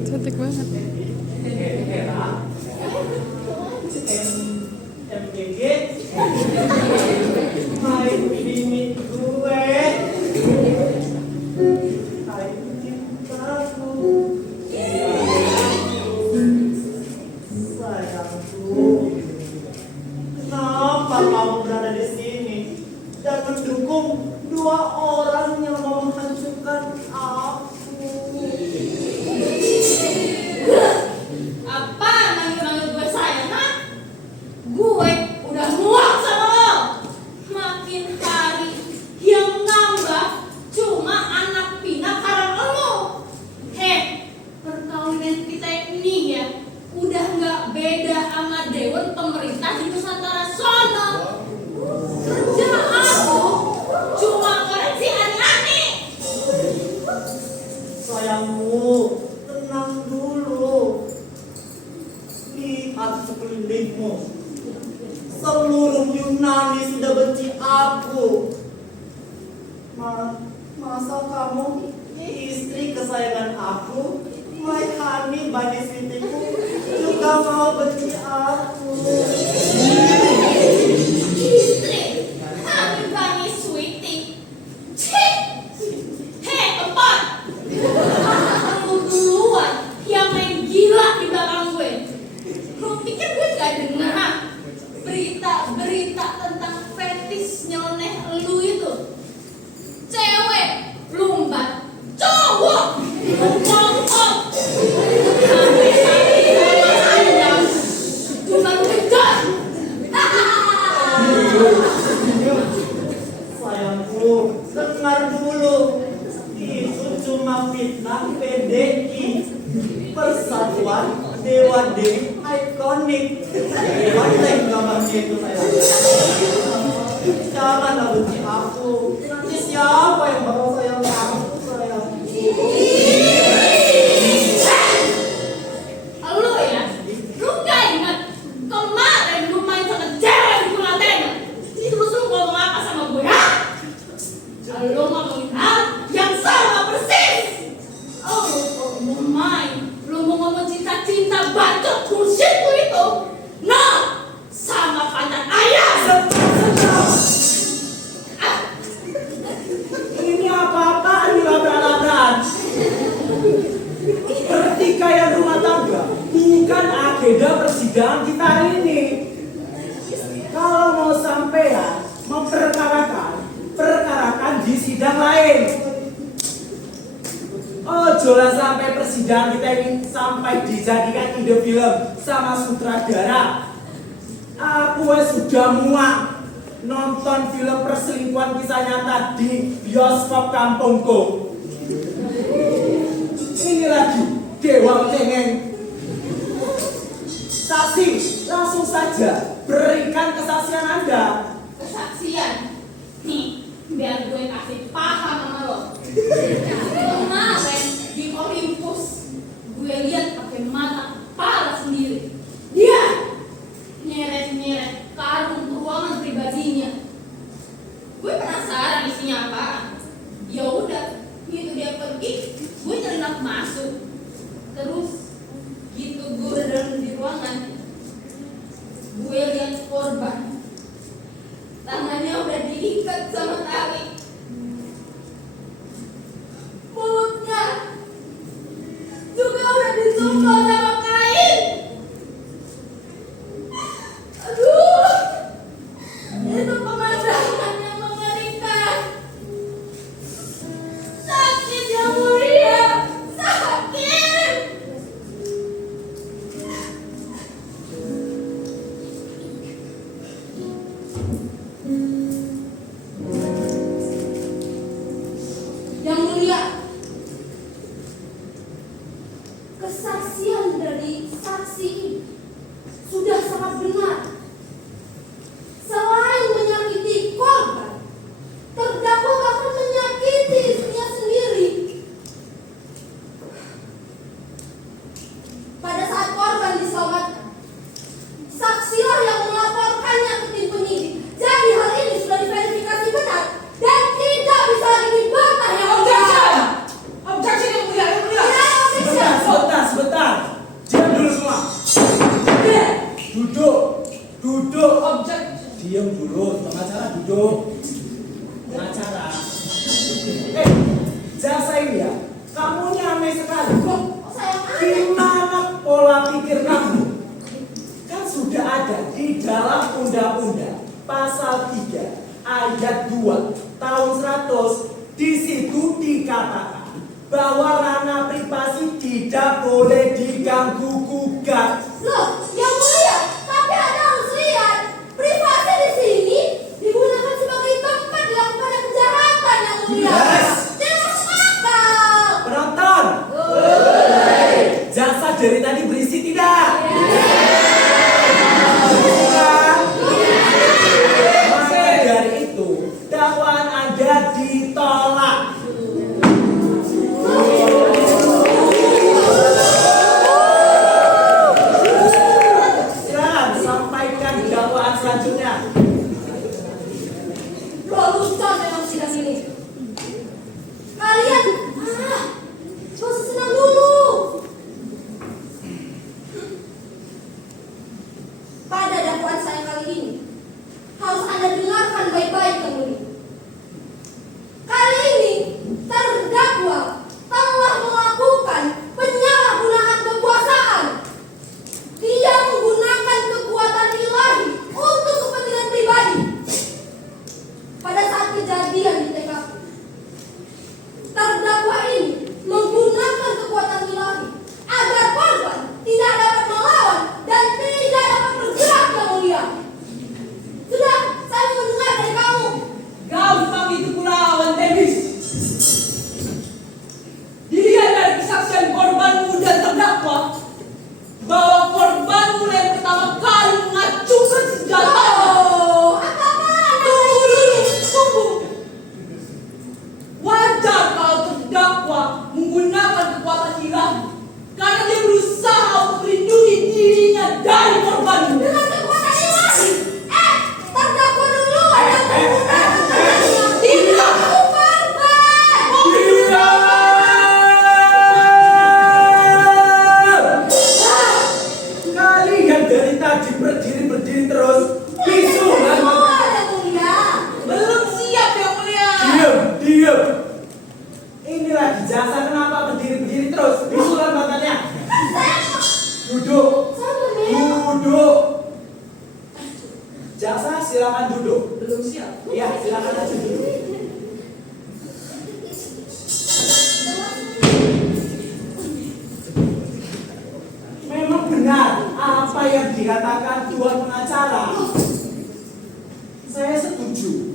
Cantik banget. MGG Hai bini gue. Hai ketua dewan pemerintah di Nusantara sono. Kerja aku cuma koreksi ani-ani. Sayangku, tenang dulu. Lihat sekelilingmu. Seluruh Yunani sudah benci aku. Masa kamu, istri kesayangan aku, my honey bunny sweetieku, juga mau benci aku. Istri, kami bani sweetie. Cih, hei tempat. Kamu duluan yang main gila di belakang gue. Lu pikir gue gak denger ha? Berita tentang fetis nyeloneh lu itu. Cewek, lumbat, cowok, ngomong. Cuma kejar. Sayangku, dengar dulu. Itu cuma fitnah PDI. Persatuan Dewa Dewi Ikonik. Dewa Dewi gambarnya itu sayang. Janganlah benci aku. Nanti siapa yang bakal sayang aku sayang? Lu ya, lu gak ingat kemarin lu main sama cewek di Kulatena. Terus lu ngomong apa sama gue, ha? Lu ngomongin hal yang sama persis. Oh, lu main, lu mau ngomong cinta-cinta bacot bullshit lu itu. No, sama pantat ayam. Ini apa-apaan nih labrak-labrakan? Pertikaian rumah tangga bukan agenda persidangan kita hari ini. Kalau mau sampean perkarakan di sidang lain. Jangan sampai persidangan kita ini sampai dijadikan ide film sama sutradara. Aku sudah muak nonton film perselingkuhan kisah nyata di bioskop kampungku. Ini lagi Dewa Cengeng. Saksi, langsung saja berikan kesaksian Anda. Kesaksian. Nih, biar gue kasih paham sama lo. Kemarin di Olympus, gue lihat pakai mata kepala sendiri. Dia nyeret-nyeret karung ruangan pribadinya. Gue penasaran isinya apa. Ya udah, gitu dia pergi, gue nyelinap masuk. Terus gitu gue udah dalam di ruangan, gue lihat korban. Tangannya udah diikat sama tali. Mulutnya juga udah ditumpal sama kain. Aduh, itu pemandangan yang mengerikan. Sakit yang mulia, sakit. Yang mulia, kesaksian dari saksi ini sudah sangat benar. Selain menyakiti korban, terdakwa bahkan menyakiti istrinya sendiri. Pada saat korban diselamatkan, saksilah yang melaporkannya ke tim penyidik. Jadi hal ini sudah diverifikasi benar dan tidak bisa lagi dibantah yang Objection! Objection yang mulia, yang mulia. Sebentar. Diam dulu semua. Duduk. Objection. Diam dulu, pengacara duduk. Pengacara. Jasa ini ya, kamu ini aneh sekali. Oh, saya aneh. Gimana pola pikir kamu? Kan sudah ada di dalam undang-undang pasal 3 ayat 2 tahun 100. Di situ dikatakan bahwa ranah privasi tidak boleh diganggu gugat. Loh, yang mulia, tapi Anda harus lihat, privasi di sini digunakan sebagai tempat dilakukan kejahatan yang mulia. Yes. Tidak masuk akal. Penonton, jasa dari tadi berisi tidak? tadi berdiri terus. Bisu kan? Keluar yang mulia. Belum siap yang mulia. Diam. Ini lagi jasa kenapa berdiri terus? Bisu kan matanya. Duduk. Duduk. Jasa silakan duduk. Belum siap. Iya, silakan aja duduk. Memang benar apa yang dikatakan Tuan pengacara. Saya setuju.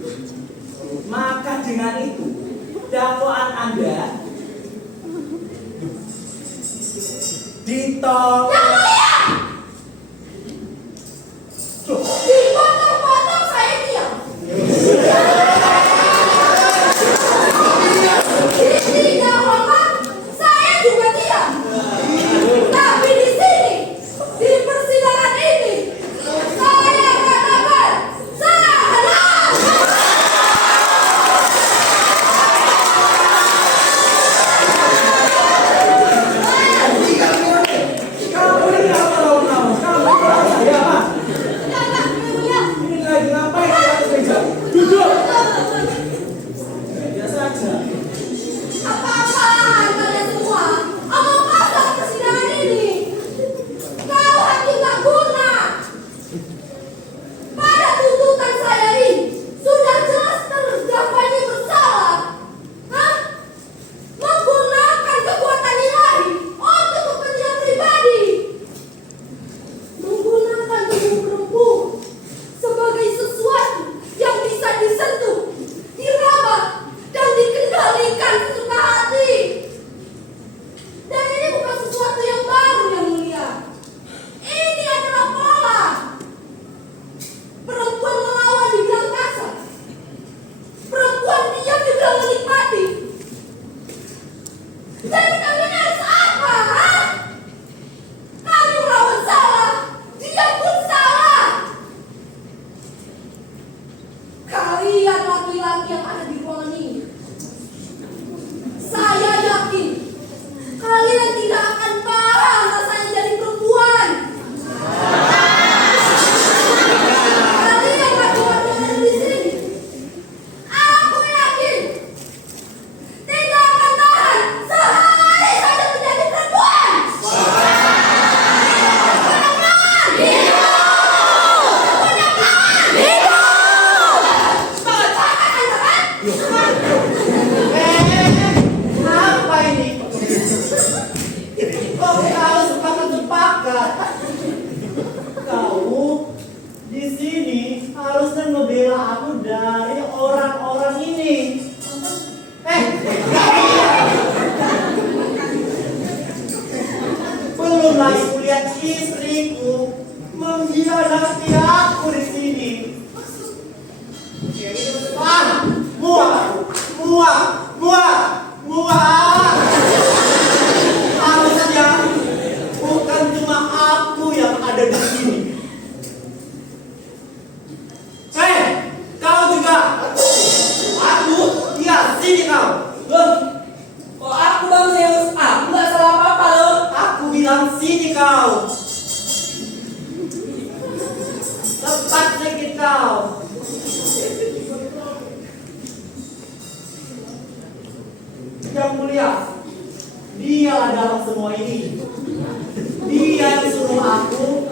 Maka dengan itu dakwaan Anda ditolak. Yang mulia. Dipotong-potong saya diam. Tidak hormat, saya juga diam. Tapi di sini, di persidangan ini, saya katakan salah. Kamu ini apa kamu? Kamu saya apa? Tidak, yang mulia. Ini lagi ngapain di atas meja? Duduk. Biasa saja. Apa-apaan kalian semua? Omong kosong persidangan ini. Kau hakim tak guna. Pada tuntutan saya ini sudah jelas terdakwanya bersalah. Hah? Menggunakan kekuatan ilahi untuk kepentingan pribadi. Menggunakan tubuh perempuan sebagai sesuatu yang bisa disentuh, diraba, dan dikendalikan sesuka hati. Dan ini bukan sesuatu yang baru yang mulia. Ini adalah pola. Perempuan melawan dibilang kasar. Perempuan diam dibilang menikmati. Jadi kalian harus apa? Ha? Kami melawan salah, diam pun salah. Kalian laki-laki yang ada di ruangan ini, saya yakin kalian tidak akan paham rasanya jadi perempuan. Kalian laki-laki yang ada di sini, aku yakin tidak akan tahan sehari saja menjadi perempuan. Perempuan hidup! Perempuan hidup! Sepakat Anda kan? Apa ini? Kok kau sepakat? Kau di sini harusnya ngebela aku dari orang-orang ini. Belum lagi kulihat istriku mengkhianati aku di sini. Muak. Harusnya bukan cuma aku yang ada di sini. Kau juga. Aku, iya, sini kau. Loh, kok aku Bang Zeus? Aku nggak salah apa-apa loh. Aku bilang sini kau. Lepas sedikit kau. Yang mulia, dialah dalam semua ini. Dia yang suruh aku.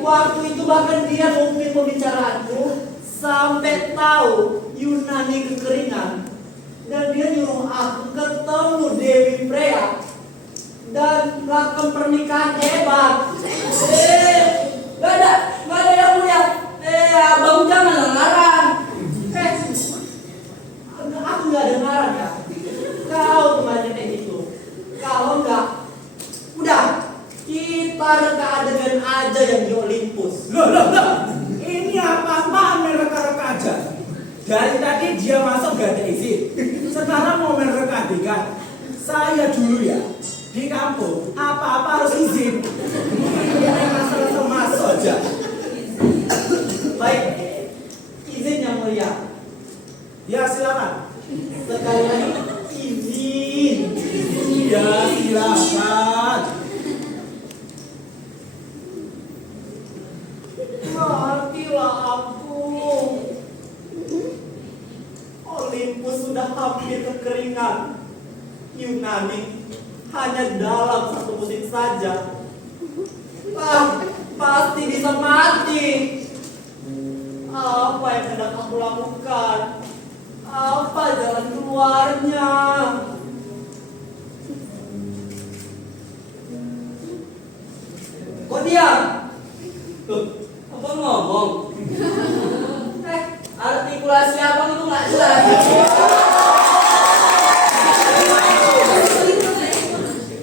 Waktu itu bahkan dia memimpin pembicaraanku sampai tahu Yunani kekeringan. Dan dia nyuruh aku ketemu Dewi Freya dan melakukan pernikahan hebat. Gak ada yang mulia. Abang jangan ngarang. Aku nggak dengaran ya. Kau kemarin kayak gitu. Kalau enggak, udah kita reka adegan aja yang di Olympus. Loh. Ini apa-apaan main reka-reka aja? Dari tadi dia masuk gak ada izin. Sekarang mau main reka adegan. Saya dulu ya, di kampung, apa-apa harus izin. Ini masalah masuk aja. Baik, izin yang mulia. Ya silakan. Sekali lagi, izin. Ya silakan. Ampunilah aku. Olympus sudah hampir kekeringan. Yunani hanya dalam 1 musim saja. Pasti bisa mati. Apa yang hendak aku lakukan? Apa jalan keluarnya? Kok diam? Loh, apa ngomong? Artikulasi apa itu nggak jelas.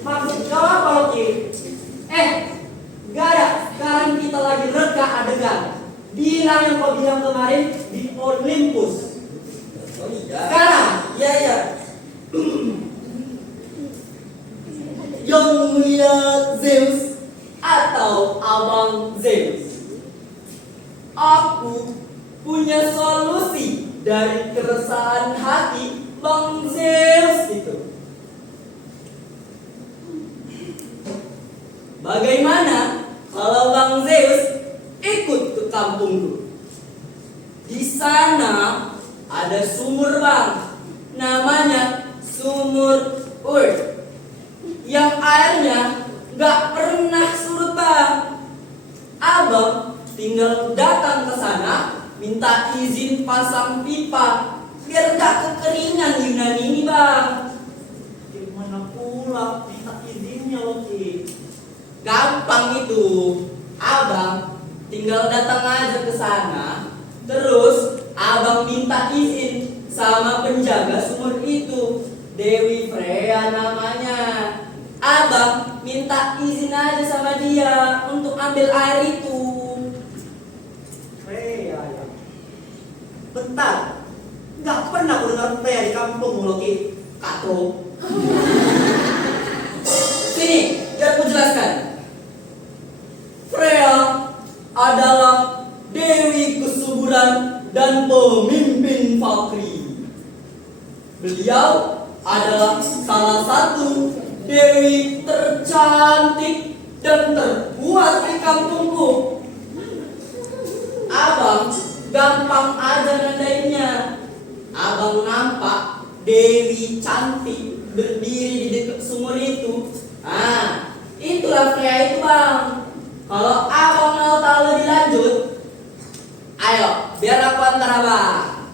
Maksud kau apa, Loki? Gak ada. Sekarang kita lagi reka adegan. Bilang yang kau bilang kemarin di Olympus. Oh iya. Sekarang, Iya. Yang mulia Zeus atau Abang Zeus, Aku punya solusi dari keresahan hati Bang Zeus itu. Bagaimana kalau Bang Zeus ikut ke kampungku? Di sana ada sumur, Bang. Namanya Sumur Ur. Yang airnya nggak pernah surut, Bang. Abang tinggal datang ke sana, minta izin pasang pipa biar nggak kekeringan Yunani ini, Bang. gimana pula minta izinnya, Loki? Gampang itu. Abang tinggal datang aja ke sana, terus abang minta izin sama penjaga sumur itu, Dewi Freya namanya. Abang minta izin aja sama dia untuk ambil air itu. Freya ya. Bentar, nggak pernah aku dengar Freya di kampung, Loki. Katro. Sini, biar aku jelaskan. Freya adalah dewi kesuburan dan pemimpin fakri. Beliau adalah salah satu dewi tercantik dan terkuat di kampungku. Abang gampang aja nandainnya. Abang nampak dewi cantik berdiri di dekat sumur itu. Itulah Freya itu, Bang. Kalau abang mau tahu lebih lanjut, ayo biar aku antar abang.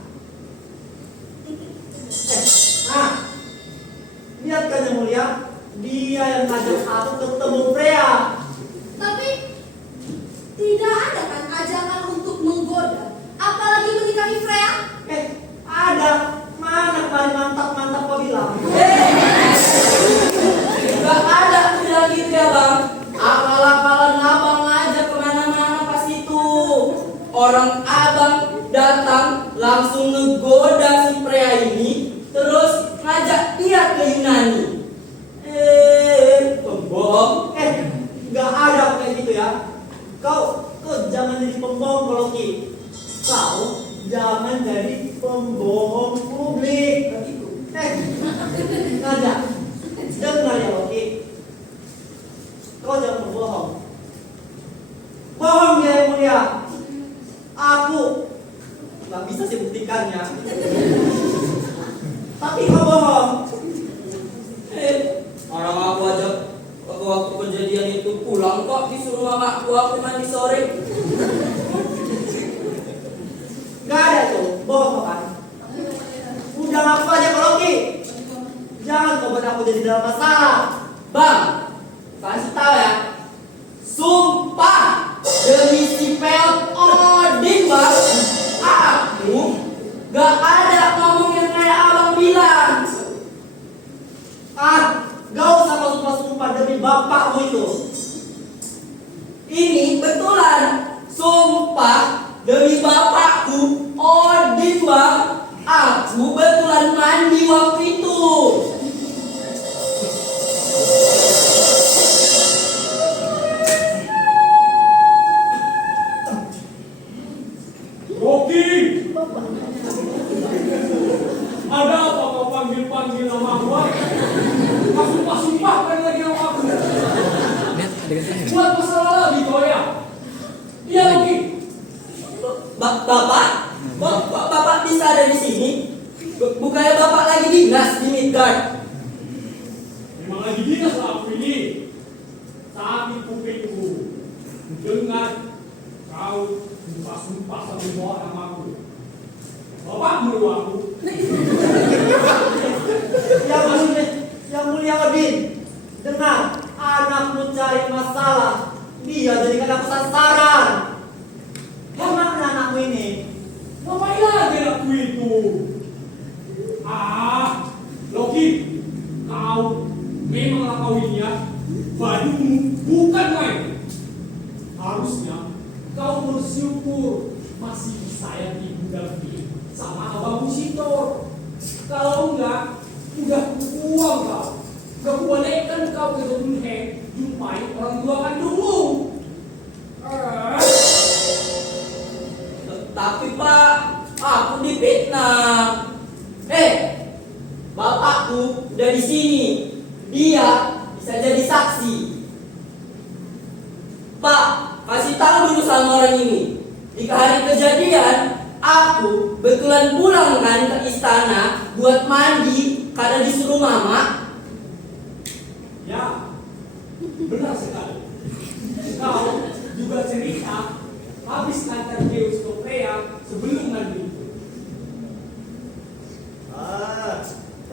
Lihat kan yang mulia, dia yang ngajak aku ketemu Freya. Tapi tidak ada kan ajakan untuk menggoda, apalagi menikahi Freya? Ada. Mana paling mantap kau bilang? Gak ada aku bilang gitu ya, Bang. Akal-akalan abang aja kemana-mana pas itu. Orang abang datang langsung ngegoda si Freya ini, terus ngajak dia ke Yunani. Pembohong. Nggak ada kayak gitu ya. Kau jangan jadi pembohong, Loki. Kau jangan jadi pembohong publik. Nggak ada. Dengar ya, Loki. Kau jangan berbohong. Bohong ya, yang mulia. Aku nggak bisa sih buktikannya. Tapi kau bohong. Orang aku aja waktu kejadian itu pulang kok disuruh mamaku aku mandi sore. Nggak ada tuh, bohong kan? Udah ngaku aja kalau Loki. Jangan kau buat aku jadi dalam masalah. Bang, kasih tahu ya. Sumpah demi si Peot Odin, Bang. Aku gak ada ngomong yang kayak abang bilang. Gak usah kau sumpah-sumpah demi bapakmu itu. Ini betulan. Sumpah demi bapakku Odin, Bang. Aku betulan mandi waktu itu. Rocky! Ada apa kau panggil-panggil nama gua? Kau sumpah-sumpah kan lagi nama aku. Buat masalah lagi kau ya? Iya, Rocky. Bapak? Kok Bapak bisa ada di sini? Bukannya Bapak lagi dinas di Midgard? Memang lagi dinas lah aku ini. Tapi kupingku dengar kau sumpah-sumpah sambil bawa namaku. Bapak menurut aku. Yang mulia Odin, dengar, anakmu cari masalah. Dia jadikan aku sasaran. Kemana anakmu ini? Ngapain lagi aku itu? Loki, kau memanglah kau ini ya. Bajumu bukan main. Harusnya kau bersyukur masih disayang ibu Davi sama abang Sitor. Kalau enggak, udah kubuang kau. Udah kubalikkan kau ke Dunheng, jumpai orang tua kandungmu. Tapi Pak, aku difitnah. Bapakku udah di sini. Dia bisa jadi saksi. Pak, kasih tahu dulu sama orang ini. Di hari kejadian, aku betulan pulang kan ke istana buat mandi karena disuruh mama. Ya, benar sekali. Kau juga cerita habis ngantar Zeus ke Freya sebelum mandi itu.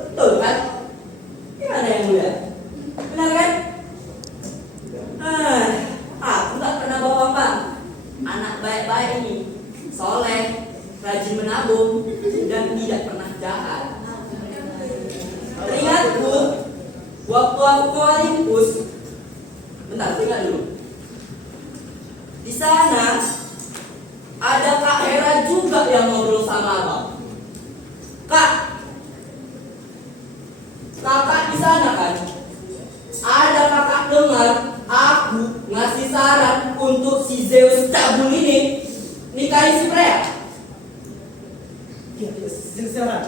Betul kan? Gimana yang mulia? Benar kan? Aku gak pernah bohong. Anak baik-baik ini, soleh, rajin menabung, dan tidak pernah jahat. Teringatku, waktu aku ke Olympus, bentar, tinggal dulu. Di sana ada Kak Hera juga yang ngobrol sama abang. Kak, kakak di sana kan? Ada kakak dengar aku ngasih saran untuk si Zeus cabul ini nikahin si Freya. Saran.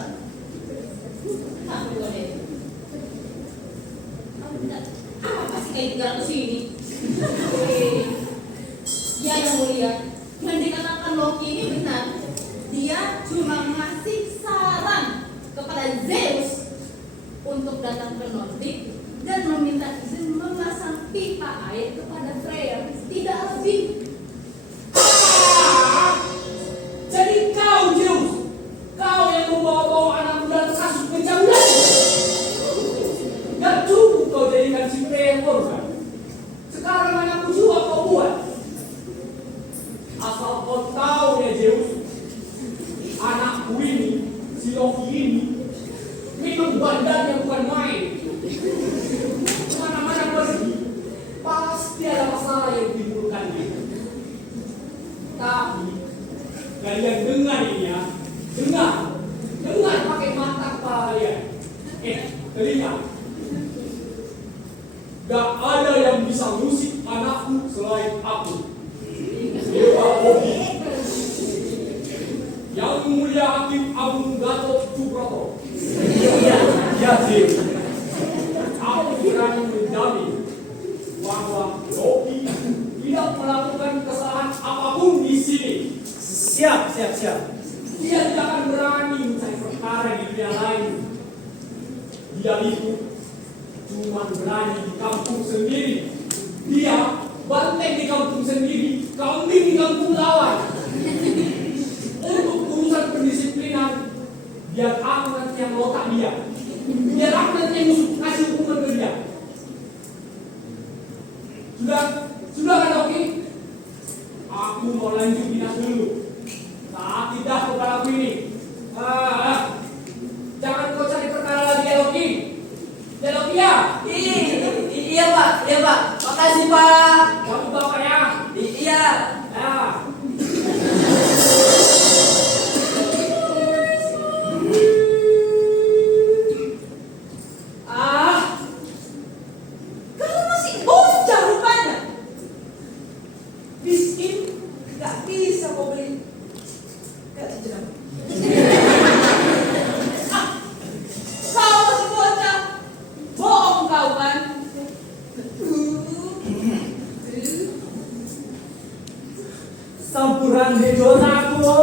Apa sih kayak tinggal ke sini? Ya yang mulia, yang dikatakan Loki ini benar. Dia cuma ngasih saran kepada Zeus untuk datang ke Nordik dan meminta izin memasang pipa air kepada Freya. Tidak lebih. Jadi kau Zeus, kau yang membawa-bawa anak muda ke kasus pencabulan. Gak cukup kau jadikan si Freya korban. Sekarang anakku juga kau buat. Asal kau tahu ya Zeus, anakku ini, si Loki ini, memang badannya bukan main. Kemana-mana pergi, pasti ada masalah yang ditimbulkannya. Tapi kalian dengar ini ya, dengar pakai mata kepala kalian. Telinga. Gak ada yang bisa ngusik anakku selain aku. Dewa Ogi. Yang mulia Hakim Agung Gatot Subroto. Ya, Jim. Aku berani menjamin bahwa Loki tidak melakukan kesalahan apapun di sini. Siap. Dia tidak akan berani mencari perkara di dunia lain. Dia itu cuma berani di kampung sendiri. Dia banteng di kampung sendiri, kambing di kampung lawan. Untuk urusan pendisiplinan, biar aku nanti yang lotak dia. Biar aku nanti yang kasih hukuman ke dia. Sudah kan Loki? Aku mau lanjut dinas dulu. Tapi dah kepada aku ini. Jangan kau cari perkara lagi ya Loki. Ya Loki ya. Iya Pak. Makasih Pak. Kamu bapak ya. Iya. Ya. Kamu masih bocah rupanya. Miskin, gak bisa kau beli. Gak jelas. Kau masih bocah. Bohong kau kan. Sampuran di dosaku.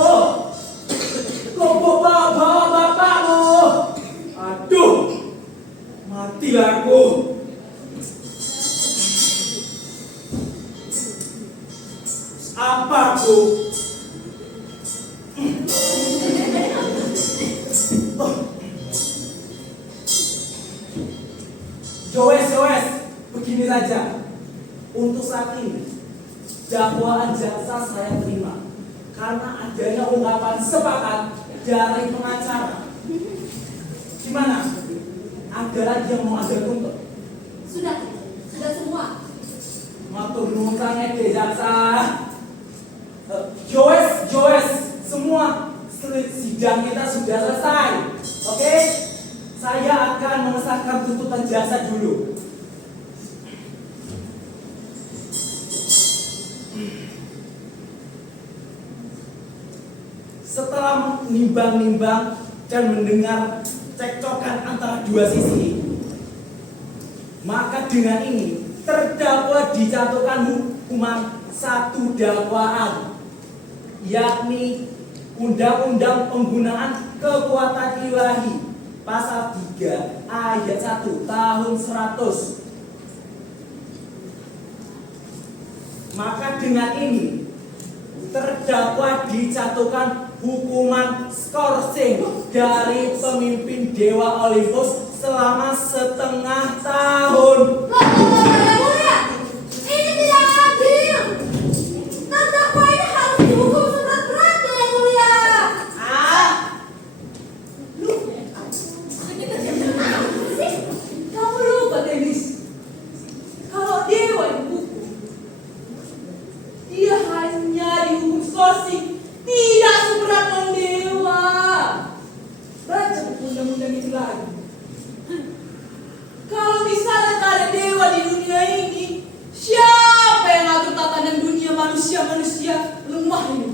Kok bawa bapakmu? Aduh, matilah aku. Apa aku? Joes, begini saja. Untuk saat ini, dakwaan jaksa saya terima karena adanya ungkapan sepakat dari pengacara. Gimana? Ada lagi yang mau ada tuntut? Sudah semua. Matur nuwun sanget jaksa. Joes, semua sidang kita sudah selesai. Oke? Saya akan mengesahkan tuntutan jaksa dulu. Setelah menimbang-nimbang dan mendengar cekcokan antara dua sisi, maka dengan ini terdakwa dijatuhkan hukuman satu dakwaan, yakni Undang-Undang Penggunaan Kekuatan Ilahi Pasal 3 Ayat 1 Tahun 100. Maka dengan ini terdakwa dijatuhkan hukuman skorsing dari pemimpin Dewa Olympus selama setengah tahun. Yang mulia, ini tidak adil. Terdakwa ini harus dihukum seberat-beratnya, Yang Mulia. Kamu lupa, Dennis. Kalau dewa dihukum, dia hanya dihukum skorsing, tidak seberat non-dewa. Baca buku undang-undang itu lagi. Kalau misalnya tak ada dewa di dunia ini, siapa yang ngatur tatanan dunia manusia lemah ini?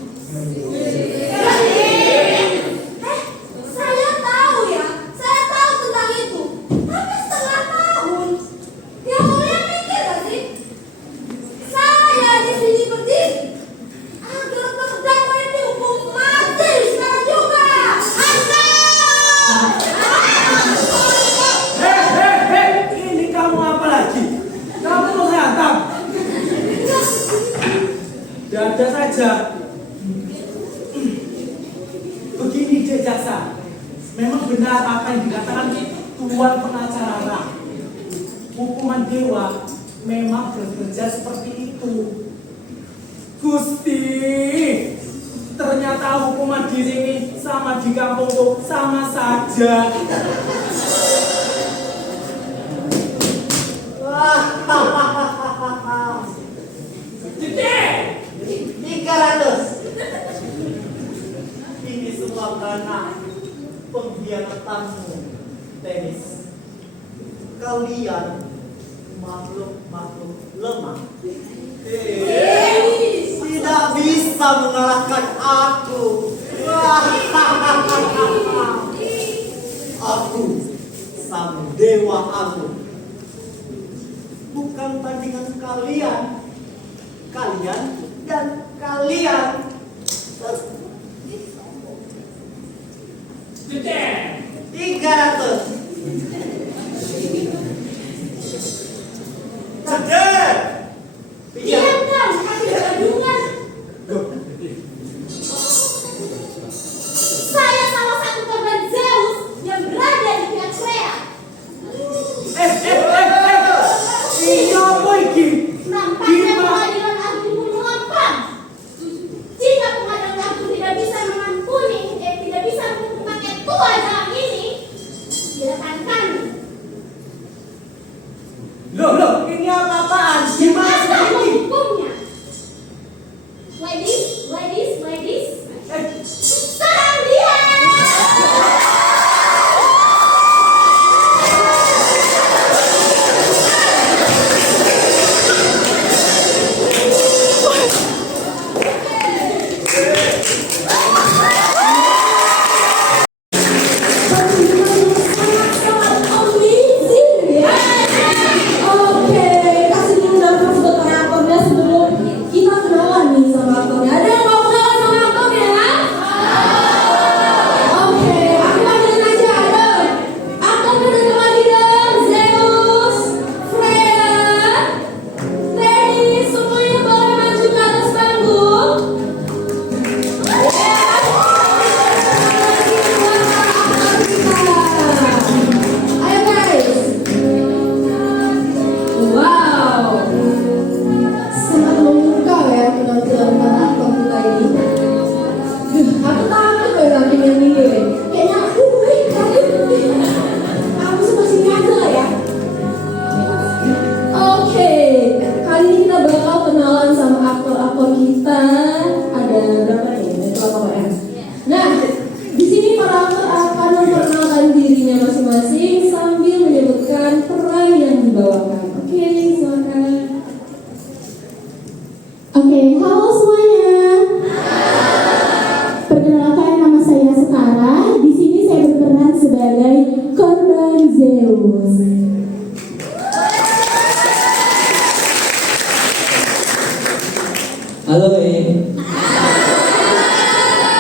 Saya tahu ya, saya tahu tentang itu. Tapi setengah tahun, Yang Mulia mikir gak sih? Saya di sini berdiri agar terdakwa ini dihukum mati sekarang juga. Hei, ini kamu apa lagi? Kamu mau saya hantam? Dada saja. Begini deh jaksa, memang benar apa yang dikatakan tuan pengacara. Hukuman dewa memang bekerja seperti itu. Gusti, ternyata hukuman di sini sama di kampungku sama saja. Jepit 300. Ini semua karena pengkhianatanmu, Dennis. Kalian makhluk lemah. Tidak bisa mengalahkan aku. Aku sang dewa agung. Bukan tandingan kalian. Kalian dan kalian. Jepit 300. Ceder. Diamkan, kami bergadungan. Saya salah satu korban Zeus yang berada di pihak Freya. Ini apa ini? Nampaknya pengadilan agung mengapa? Jika pengadilan agung tidak bisa mengampuni, tidak bisa menghukum tua jahat ini, silakan kami. Loh, ini apa-apaan? Gimana Apa seperti ini? hukumnya? Ladies. Serang dia! Sangat amazing ya. Oke, kasih dulu nafas buat para aktornya sebelum kita kenalan nih sama aktornya. Ada yang mau halo semuanya. Perkenalkan, nama saya Sekara. Di sini saya berperan sebagai korban Zeus. Halo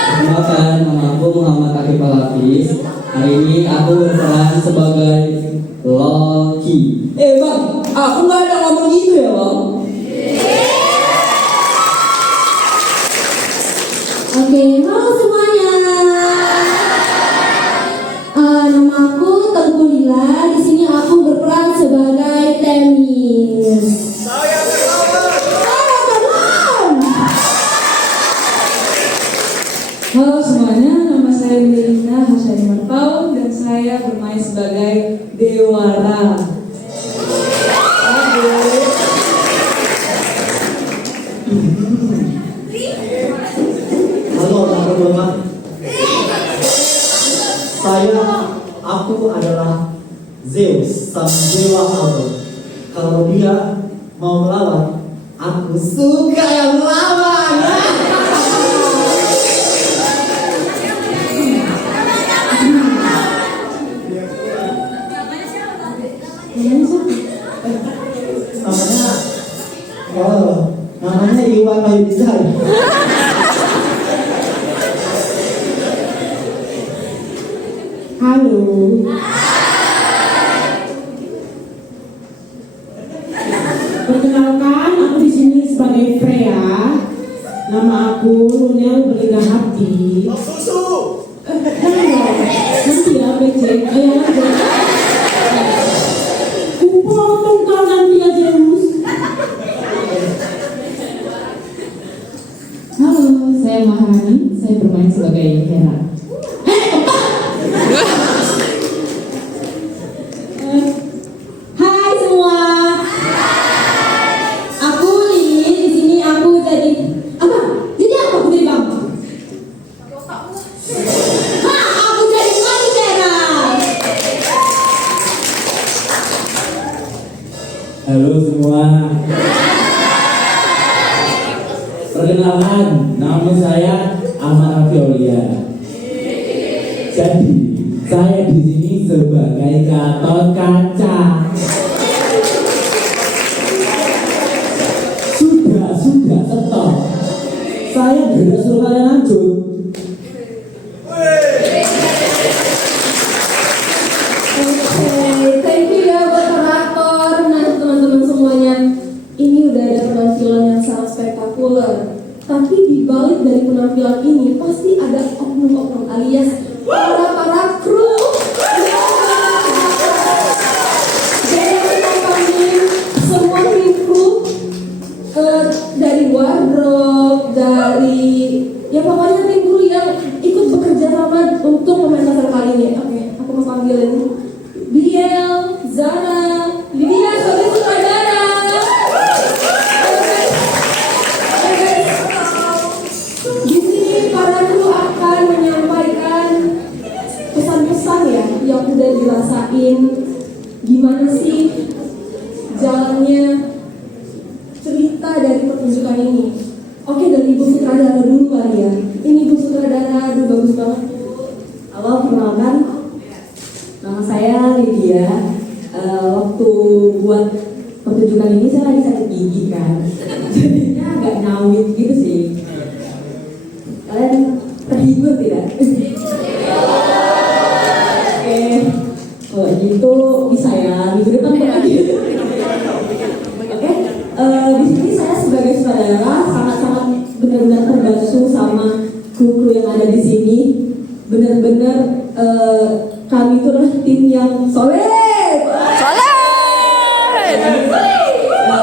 Perkenalkan, nama aku Muhammad Akif Al-Hafiz. Hari ini aku berperan sebagai Loki. Bang, aku nggak ada ngomong gitu ya bang. Oke, halo semuanya. Nama aku Teguh Lila. Di sini aku berperan sebagai Temis. Saya berlawan. Halo semuanya, nama saya Melina Hasyani Marpaun dan saya bermain sebagai Dewara. Halo teman-teman. Aku adalah Zeus, sang dewa laut. Kalau dia mau melawan, aku suka yang melawan. Namanya Iwan Bayu Desain. Halo. Perkenalkan, aku di sini sebagai Freya. Nama aku Nunel Belinda Hati. Susu. Nanti ya, BC. Ayo lanjut. Kupotong kau nanti ya, Zeus. Halo, saya Maharani. Saya bermain sebagai Hera. Hai semua. Aku Lili. Di sini aku jadi apa? Jadi apa aku jadi bang? Aku jadi Montera. Halo semua. Perkenalkan, nama saya Ahmad Afiolia. Jadi, saya di sini sebagai Gatot Kaca. Sudah, stop. Saya tidak suruh kalian lanjut. Oke, thank you ya buat operator. Nah teman-teman semuanya, ini udah ada penampilan yang sangat spektakuler. Tapi di balik dari penampilan ini pasti ada oknum-oknum alias para kru. Jadi kita panggil semua tim kru dari wardrobe, dari ya pokoknya tim kru yang ikut bekerja sama untuk pementasan kali ini. Oke, aku mau panggilin Biel, Zara, Lydia sebagai sutradara. Di sini para kru akan menyampaikan pesan-pesan ya yang udah dirasain, gimana sih jalannya cerita dari pertunjukan ini. Oke, dari Ibu Sutradara dulu kali ya. Ini Ibu Sutradara, aduh bagus banget. Halo, perkenalkan, nama saya Lydia. Waktu buat pertunjukan ini saya lagi sakit gigi kan, jadinya agak nyawit gitu sih. Kalian terhibur tidak? Oke, kalau gitu bisa ya minggu depan lagi. Oke, di sini saya sebagai sutradara sangat-sangat benar-benar terbantu sama kru-kru yang ada di sini. Benar-benar kami itu adalah tim yang solid.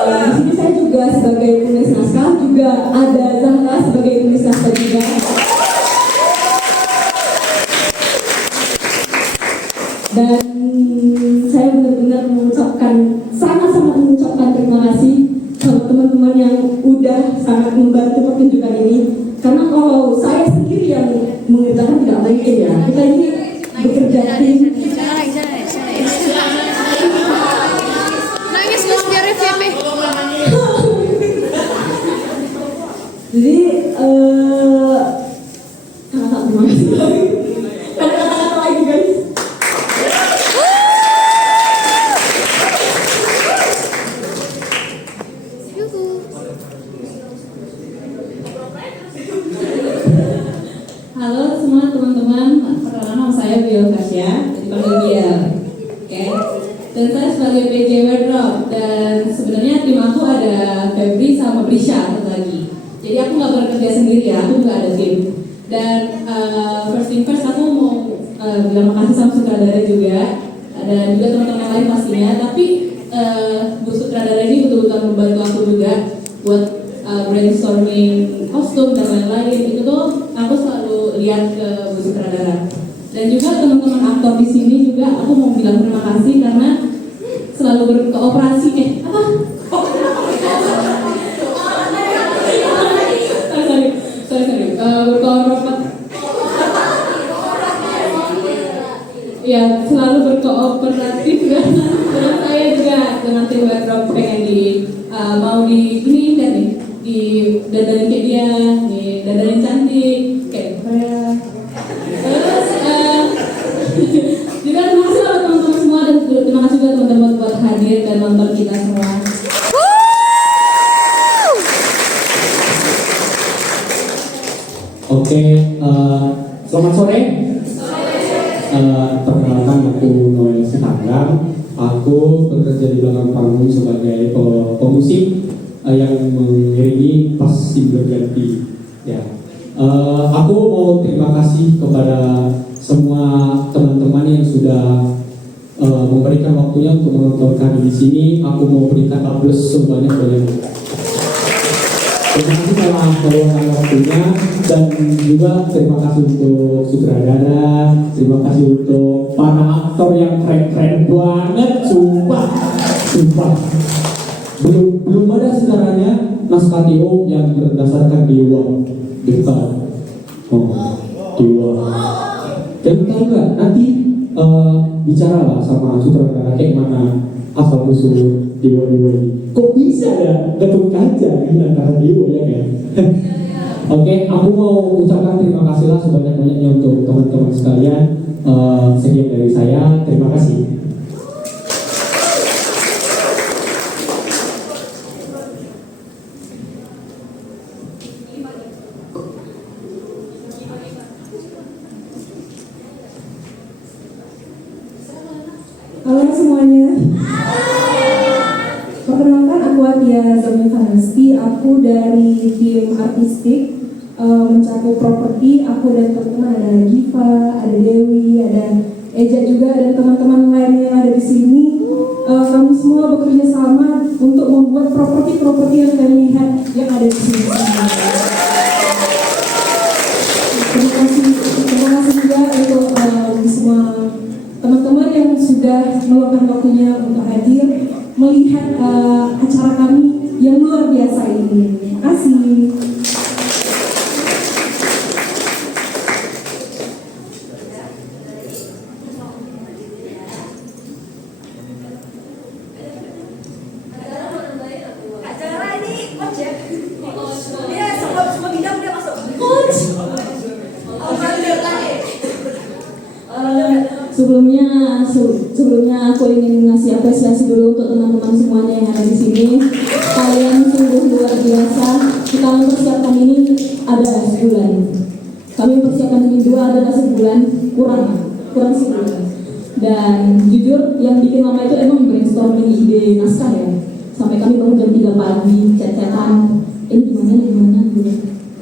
Di sini saya juga sebagai penulis naskah, juga ada Zahra sebagai penulis naskah juga. Dan saya benar-benar sangat-sangat mengucapkan terima kasih sama teman-teman yang udah sangat membantu pertunjukan ini. Karena kalau saya sendiri yang mengerjakan tidak mungkin ya. Kita ini bekerja tim. Nangis Mas biar FVP. Jadi sangat terima kasih. Ada kata-kata lagi guys. Halo semua teman-teman, perkenalkan nama saya Bio Kasya, dipanggil Bia. Oke. Dan saya sebagai PJ Wardrobe, dan sebenarnya tim aku ada Febri sama Brisha satu lagi. Jadi aku nggak bekerja sendiri ya, aku juga ada tim. Dan first thing first aku mau bilang makasih sama sutradara juga, dan juga teman-teman yang lain pastinya. Tapi Bu sutradara ini betul-betul membantu aku juga buat brainstorming kostum dan lain-lain. Itu tuh aku selalu lihat ke Bu sutradara. Dan juga teman-teman aktor di sini juga aku mau bilang terima kasih karena selalu berkooperasi ya selalu berkooperatif dengan saya juga dengan tim wardrobe pengen mau di ini dan di dandanin kayak dia, di dandanin cantik kayak Korea. Terus juga terima kasih buat teman-teman semua dan terima kasih juga teman-teman buat hadir dan nonton kita semua. Oke, selamat sore. Perkenalkan aku Noel Sitanggang. Aku bekerja di belakang panggung sebagai pemusik yang mengiringi pas tim berganti. Ya, aku mau terima kasih kepada semua teman-teman yang sudah memberikan waktunya untuk menonton kami di sini. Aku mau berikan aplaus sebanyak-banyaknya. Terima kasih telah meluangkan waktunya, dan juga terima kasih untuk sutradara, terima kasih untuk para aktor yang keren-keren banget, sumpah. Belum ada sejarahnya naskah Tio yang berdasarkan dewa, bukan dewa. Dan tahu nggak nanti bicaralah sama sutradara kayak mana asal usul dewa-dewa ini. Kok bisa ya Gatot Kaca di antara dewa ya kan? Oke, aku mau ucapkan terima kasih lah sebanyak-banyaknya untuk teman-teman sekalian. Sekian dari saya, terima kasih. Halo semuanya. Perkenalkan aku Atia Zami Fanaski. Aku dari tim artistik mencakup properti. Aku dan teman-teman ada Giva, ada Dewi, ada Eja juga, dan teman-teman lain yang ada di sini. Kami semua bekerja sama untuk membuat properti-properti yang kalian lihat yang ada di sini. Terima kasih juga untuk semua teman-teman yang sudah meluangkan waktunya untuk hadir melihat acara kami yang luar biasa ini. Terima kasih. Acara ini coach ya? Dia semua bidang dia masuk. Coach. Sebelumnya aku ingin ngasih apresiasi dulu untuk teman-teman semuanya yang ada di sini. Kalian sungguh luar biasa. Kita mempersiapkan ini ada sebulan. Kami mempersiapkan ini ada sebulan, kurang sebulan. Dan jujur yang bikin lama itu emang brainstorming ide naskah ya. Sampai kami bangun jam 3 pagi, chat-chatan. Ini gimana gitu.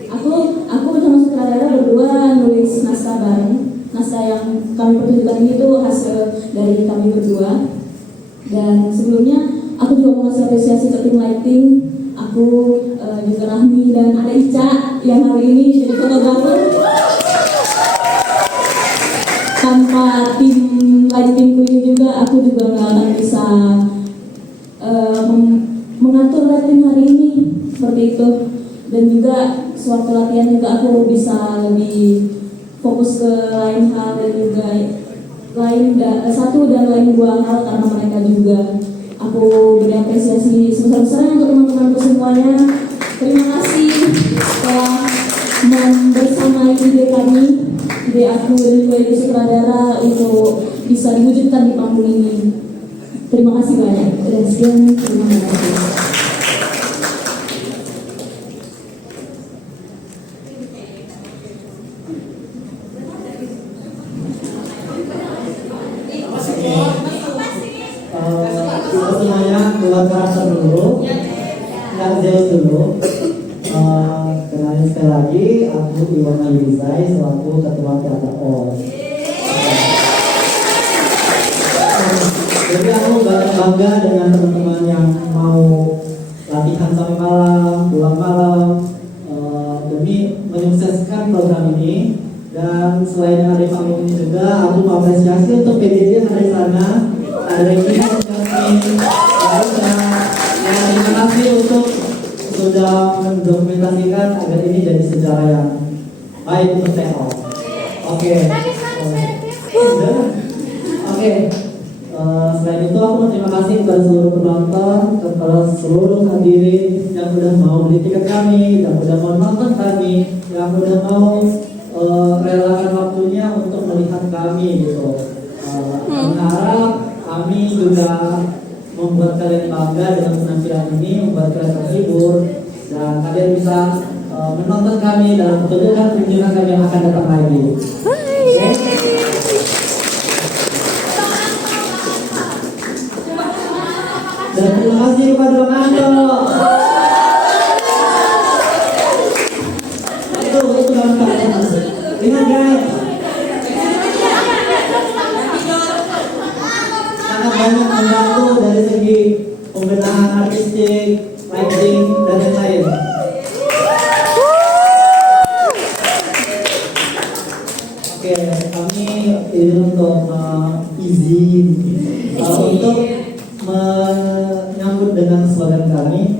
Aku bersama sutradara berdua nulis naskah bareng. Naskah yang kami pertunjukkan ini tuh hasil dari kami berdua. Dan sebelumnya aku juga mau ngasih apresiasi ke tim lighting. Aku juga Rahmi dan ada Ica yang hari ini jadi fotografer. Tanpa tim lightingku ini juga aku juga nggak akan bisa mengatur lighting hari ini seperti itu. Dan juga suatu latihan juga aku bisa lebih fokus ke lain hal dan juga satu dan lain dua hal karena mereka juga aku beri apresiasi sebesar-besarnya untuk teman-temanku semuanya. Terima kasih telah membersamai ide kami, ide aku dan ide sutradara untuk bisa diwujudkan di panggung ini. Terima kasih banyak. Dan sekian, terima kasih. Kita semuanya buat karakter dulu, yang Zeus dulu. Kenalin sekali lagi, aku Iwan Alizai selaku ketua teater OS. Jadi aku bangga dengan teman-teman yang mau latihan sampai malam, pulang malam demi menyukseskan program ini. Dan selain hari panggung ini juga, aku mengapresiasi untuk PDJ yang ada di sana. Ada Regina, Jasmine, Aisyah. Terima kasih untuk sudah mendokumentasikan agar ini jadi sejarah yang baik untuk TO. Oke. Selain itu aku berterima kasih kepada seluruh penonton, kepada seluruh hadirin yang sudah mau beli tiket kami, yang sudah mau nonton kami, yang sudah mau relakan waktunya untuk melihat kami gitu. Berharap kami juga membuat kalian bangga dengan penampilan ini, membuat kalian terhibur, dan kalian bisa menonton kami dalam pertunjukan kami yang akan datang lagi. Okay? Dan terima kasih kepada Bang Anto. Itu gampang. Ingat guys, sangat banyak membantu dari segi pembenahan artistik, lighting, dan lain-lain. Oke, kami izin untuk untuk menyambut dengan slogan kami.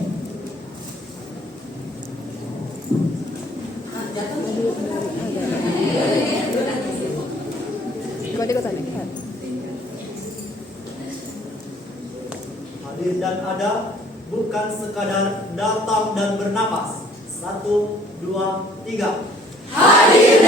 Hadir dan ada bukan sekadar datang dan bernapas. 1, 2, 3. Hadir